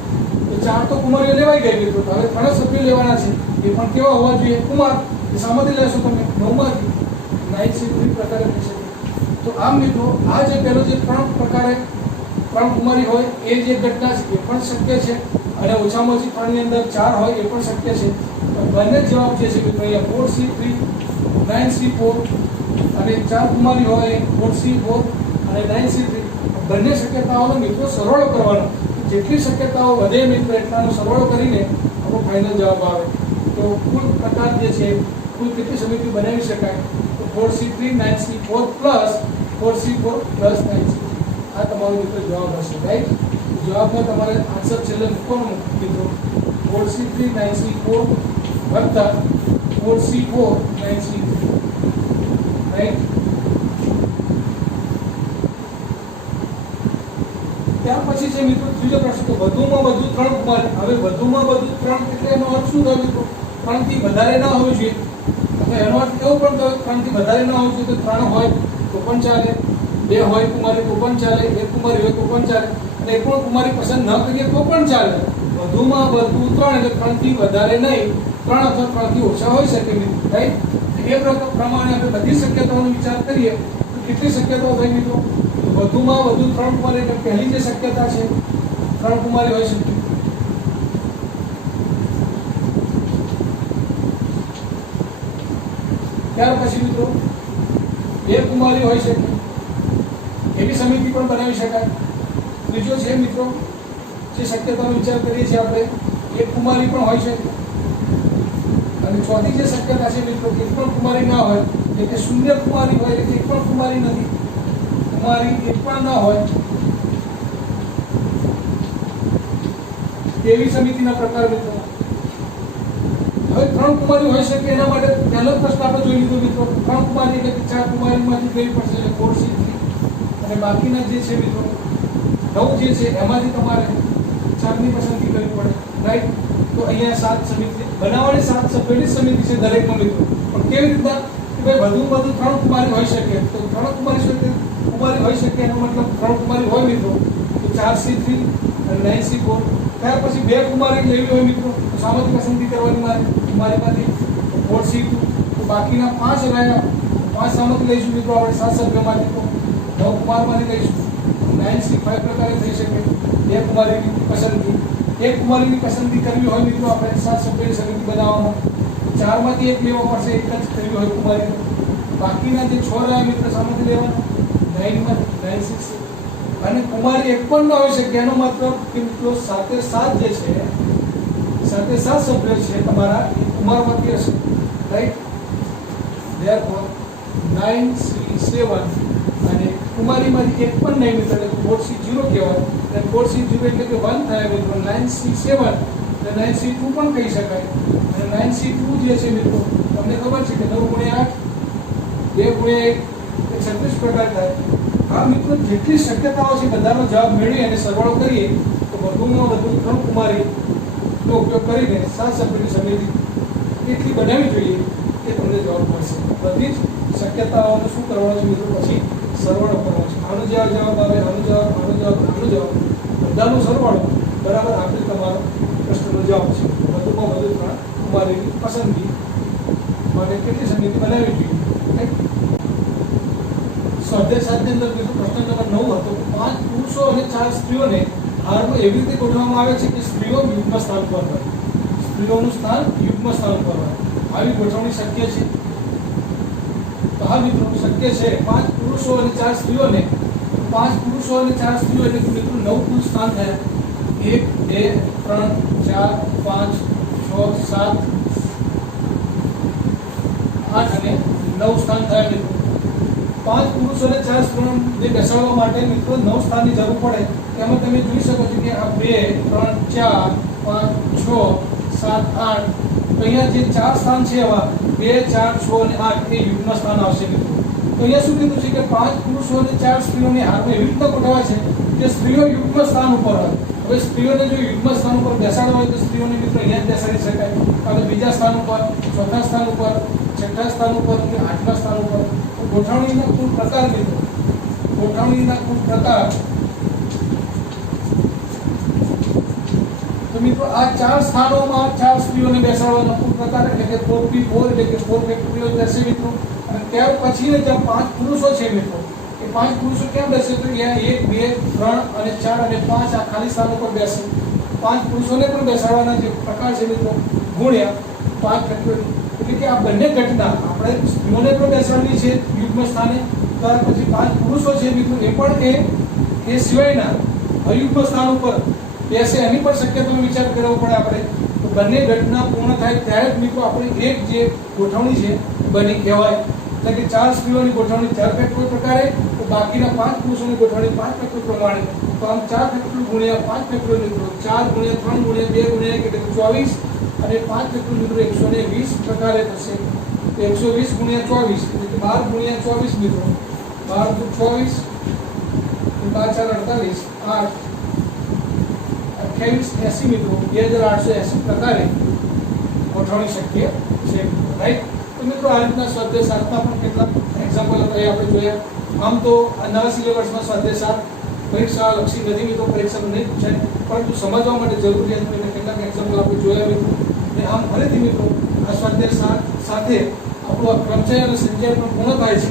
તો 4 તો કુમારીઓ લેવાઈ ગઈ મિત્રો હવે 3 સભ્યો લેવાના છે એ પણ કેવા હોવા જોઈએ? કુમાર। એ સામાંથી લેશો તમે 9 માંથી 9C3 પ્રકારે થઈ શકે। तो आम मित्रों आ जे पहलो जे 3 प्रकारे 3 कुमारी होय ए जे घटना છે એ પણ શક્ય છે અને ઓછામાં ઓછી 3 ની અંદર 4 હોય એ પણ શક્ય છે। તો બંને જવાબ જે છે મિત્રો અહીંયા 4C3 9C4 અને 4 કુમારી હોય 4C4 અને 9C3 બંને શક્યતાઓનો મિત્રો સરવાળો કરવાનો જેટલી શક્યતાઓ વધે મિત્રો એટલાનો સરવાળો કરીને આપણો ફાઇનલ જવાબ આવે। તો કુલ પ્રકાર જે છે કુલ કેટલી સમિતિ બનાવી શકાય? 4C3 9C4 plus 4C4 plus 9C3 આ તમારો મિત્રો જવાબ હશે રાઈટ। જવાબમાં તમારે આન્સર છેલ્લે મૂકવાનો મિત્રો 4C3 9C4 વત્તા 4C4 9C3 રાઈટ. ત્યાર પછી છે મિત્રો ત્રીજો પ્રશ્ન, તો વધુમાં વધુ 3 કુમારી. હવે વધુમાં વધુ 3 એટલે એનો અર્થ શું થયો મિત્રો? 3 થી વધારે ના હોવું જોઈએ. અથવા એનો અર્થ એવો પણ થયો 3 થી વધારે ના હોવું જોઈએ. તો 3 હોય તો પણ ચાલે, 2 હોય કુમારી તો પણ ચાલે, 1 કુમારી હોય તો પણ ચાલે, અને એક પણ કુમારી પસંદ ન કરીએ તો પણ ચાલે. વધુમાં વધુ 3 એટલે 3 થી વધારે નહીં, 3 અથવા 3 થી ઓછા હોઈ શકે મિત્રો, રાઈટ. એ પ્રમાણે આપણે બધી શક્યતાઓનો વિચાર કરીએ તો કેટલી શક્યતાઓ થઈ મિત્રો? વધુમાં વધુ 3 કુમારી એટલે પહેલી જે શક્યતા છે 3 કુમારી હોઈ શકે. ત્યાર પછી મિત્રો 2 કુમારી હોઈ શકે, એવી સમિતિ પણ બનાવી શકાય. ત્રીજો છે મિત્રો જે શક્યતાનો વિચાર કરીએ છીએ આપણે, 1 કુમારી પણ હોઈ શકે. અને ચોથી જે શક્યતા છે મિત્રો, એક પણ કુમારી ના હોય, એટલે કે શૂન્ય કુમારી હોય, એટલે એક પણ કુમારી નથી, કુમારી એક પણ ના હોય તેવી સમિતિના પ્રકાર મિત્રો. હવે 3 કુમારી હોઈ શકે એના માટે પહેલો પ્રશ્ન આપણે જોઈ લીધો મિત્રો. 3 કુમારી એટલે 4 કુમારીમાંથી લેવી પડશે, એટલે 4C3. અને બાકીના જે છે મિત્રો 9 જે છે એમાંથી તમારે 4ની પસંદગી કરવી પડે, રાઈટ. તો અહીંયા 7 સમિતિ બનાવવાની, 7 સભ્યોની સમિતિ છે દરેકનો મિત્રો. પણ કેવી રીતના? કે ભાઈ વધુમાં વધુ 3 કુમારી હોઈ શકે. તો 3 કુમારી હોઈ શકે એનો મતલબ 3 કુમારી હોય મિત્રો તો 4C3 અને 9C4. ત્યાર પછી 2 કુમારી લેવી હોય મિત્રો તો સામાથી પસંદગી કરવાની મારે કુમારીમાંથી 4C2. તો બાકીના 5 રહ્યા, 5 સામાથી લઈશું મિત્રો આપણે 7 સભ્યોમાંથી, તો 9 કુમારમાંથી લઈશું. 9C5 પ્રકારે થઈ શકે 2 કુમારીની પસંદગી. 1 કુમારીની પસંદગી કરવી હોય મિત્રો આપણે 7 સભ્યોની સમિતિ બનાવવામાં, 4 માંથી 1 લેવો પડશે, 1 જ કરવી હોય કુમારી. બાકીના જે 6 રહ્યા મિત્રો સામાથી લેવાના 9C6. અને કુમારી એક પણ ન હોઈ શકે એનો મતલબ કે મિત્રો 7 જે છે 7 સભ્યો છે તમારા એ કુમારમાંથી હશે, રાઈટ. ધેરફોર 9C7 અને કુમારીમાંથી એક પણ નહીં મિત્રો, એટલે 4C0 કહેવાય. અને 4C0 એટલે કે 1 થાય મિત્રો. 9C7 એટલે 9C2 પણ કહી શકાય. અને 9C2 જે છે મિત્રો તમને ખબર છે કે 9 × 8 2 × 1 36 પ્રકાર થાય. આ મિત્રો જેટલી શક્યતાઓ છે બધાનો જવાબ મેળવી અને સરવાળો કરીએ તો વધુમાં વધુ 3 કુમારીનો ઉપયોગ કરીને 7 સભ્યોની સમિતિ કેટલી બનાવવી જોઈએ એ તમને જવાબ મળશે. બધી જ શક્યતાઓનો શું કરવાનો છે મિત્રો? પછી સરવાળો કરવાનો છે. આનો જવાબ આવે, આનો જવાબ, આનો જવાબ, આનો જવાબ, બધાનો સરવાળો બરાબર આપણે તમારો પ્રશ્નનો જવાબ છે. વધુમાં વધુ 3 કુમારીની પસંદગી માટે કેટલી સમિતિ બનાવવી જોઈએ? સ્વાધ્યાય 7 ની અંદર મિત્રો પ્રશ્ન નંબર 9 હતો. 5 પુરુષો અને 4 સ્ત્રીઓને હારમાં એવી રીતે ગોઠવવામાં આવે છે કે સ્ત્રીઓ યુગ્મ સ્થાન પર હોય, સ્ત્રીઓનું સ્થાન યુગ્મ સ્થાન પર હોય. આવી ગોઠવણી શક્ય છે? તો હા મિત્રો શક્ય છે. 5 પુરુષો અને 4 સ્ત્રીઓને, 5 પુરુષો અને 4 સ્ત્રીઓ એટલે કે મિત્રો 9 કુલ સ્થાન થયા. 1 2 3 4 5 6 7 8 અને 9 સ્થાન થયા મિત્રો. 5 પુરુષો અને 4 સ્ત્રીઓને બેસાડવા માટે મિત્રો 9 સ્થાનની જરૂર પડે. એમાં તમે જોઈ શકો છો કે આ 2 3 4 5 6 7 8, તો અહીંયા જે 4 સ્થાન છે એવા 2 4 6 અને 8 એ યુગ્મ સ્થાન આવશે મિત્રો. તો અહીંયા શું કીધું છે કે 5 પુરુષો અને 4 સ્ત્રીઓને હારમાં એવી રીતના ગોઠવાય છે કે સ્ત્રીઓ યુગ્મ સ્થાન ઉપર હોય. હવે સ્ત્રીઓને જો યુગ્મ સ્થાન ઉપર બેસાડવા હોય તો સ્ત્રીઓને મિત્રો અહીંયા જ બેસાડી શકાય, કાં બીજા સ્થાન ઉપર, ચોથા સ્થાન ઉપર, છઠ્ઠા સ્થાન ઉપર કે 8મા સ્થાન ઉપર. ગોઠવણીના કુલ પ્રકાર મિત્રો, ગોઠવણીના કુલ પ્રકાર તો મિત્રો આ 4 સ્થાનોમાં 4 સ્ત્રીઓને બેસાડવાનો કુલ પ્રકાર એટલે કે 4p4 એટલે કે 4 ફેક્ટોરિયલ બેસે મિત્રો. અને ત્યાર પછી જે 5 પુરુષો છે મિત્રો એ 5 પુરુષો ક્યાં બેસે? તો અહીંયા 1 2 3 અને 4 અને 5 આ ખાલી સ્થાન ઉપર બેસે. 5 પુરુષોને પણ બેસાડવાના જે પ્રકાર છે મિત્રો ગુણ્યા 5 ફેક્ટોરિયલ. એટલે કે આ બંને ઘટના આપણે સ્ત્રીઓને પણ બેસાડવી છે યુગ્મ સ્થાને, ત્યાર પછી 5 પુરુષો છે મિત્રો એ પણ એ સિવાયના અયુગ્મ સ્થાન ઉપર બેસે એની પણ શક્યતાનો વિચાર કરવો પડે આપણે. તો બંને ઘટના પૂર્ણ થાય ત્યારે જ મિત્રો આપણે એક જે ગોઠવણી છે બની કહેવાય. એટલે કે 4 સ્ત્રીઓની ગોઠવણી 4 ફેક્ટોરિયલ પ્રકારે, તો બાકીના 5 પુરુષોની ગોઠવણી 5 ફેક્ટોરિયલ પ્રમાણે. તો આમ 4 ફેક્ટોરિયલ ગુણ્યા 5 ફેક્ટોરિયલ મિત્રો 4 ગુણ્યા 3 ગુણ્યા 2 ગુણ્યા 1 એટલે 24 અને 5 ફેક્ટોરિયલ મિત્રો 120 પ્રકારે થશે. તો 120 ગુણ્યા 24 એટલે કે 12 ગુણ્યા 24 મિત્રો 12 × 24 5 × 48 8 28 80 મિત્રો 2880 પ્રકારે ગોઠવણી શક્ય છે રાઈટ। તો મિત્રો આ રીતના સ્વાધ્યાય 7 માં પણ કેટલાક એક્ઝામ્પલ આપણે જોયા। આમ તો આ નવા સિલેબસમાં સ્વાધ્યાય 7 પરીક્ષા લક્ષી નથી મિત્રો, પરીક્ષામાં નહીં પૂછાય, પરંતુ સમજવા માટે જરૂરિયાત હોય કેટલાક એક્ઝામ્પલ આપણે જોયા મિત્રો। અને આમ ફરીથી મિત્રો આ સ્વાધ્યાય 7 સાથે આપણું આ ક્રમચય અને સંચય પણ પૂર્ણ થાય છે।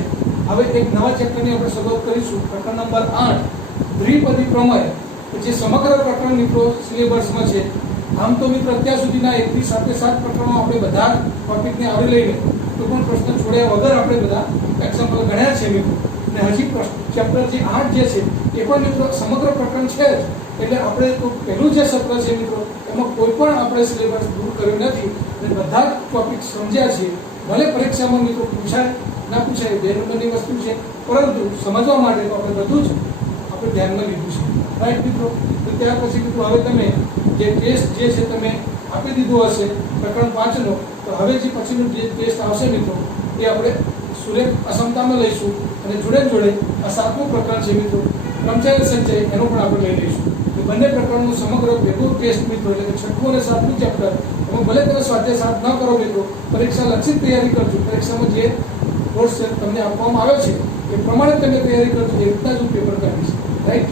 હવે એક નવા ચેપ્ટરની આપણે શરૂઆત કરીશું, પ્રકરણ નંબર 8 દ્વિપદી પ્રમેય, જે સમગ્ર પ્રકરણ મિત્રો સિલેબસમાં છે। આમ તો મિત્રો અત્યાર સુધીના 1 થી 7 પ્રકરણો આપણે બધા ટોપિકને આવરી લઈને તો પણ પ્રશ્ન છોડ્યા વગર આપણે બધા એક્ઝામ્પલ ગણ્યા છે મિત્રો। અને હજી ચેપ્ટર જે 8 જે છે એ પણ મિત્રો સમગ્ર પ્રકરણ છે જ, એટલે આપણે તો પહેલું જે સત્ર છે મિત્રો એમાં કોઈ પણ આપણે સિલેબસ દૂર કર્યો નથી અને બધા જ ટોપિક સમજ્યા છે। ભલે પરીક્ષામાં મિત્રો પૂછાય ના પૂછાય બે નંબરની વસ્તુ છે, પરંતુ સમજવા માટે તો આપણે બધું જ આપણે ધ્યાનમાં લીધું છે રાઈટ મિત્રો। તો ત્યાર પછી મિત્રો હવે તમે જે ટેસ્ટ જે છે તમે આપી દીધો હશે પ્રકરણ 5 નો, તો હવે જે પછીનો જે ટેસ્ટ આવશે મિત્રો એ આપણે સુરેખ અસમતામાં લઈશું અને જોડે જોડે આ 7મું પ્રકરણ છે મિત્રો ક્રમચય અને સંચય એનો પણ આપણે લઈ લઈશું। તો બંને પ્રકરણનું સમગ્ર ભેગું ટેસ્ટ મિત્રો એટલે કે 6મું અને 7મું ચેપ્ટર એમાં ભલે તમે સ્વાધ્યાય 7 ન કરો મિત્રો, પરીક્ષા લક્ષિત તૈયારી કરજો, પરીક્ષામાં જે કોર્સ તમને આપવામાં આવ્યો છે એ પ્રમાણે તમે તૈયારી કરજો, એ રીતના જ હું પેપર કાઢીશ રાઈટ।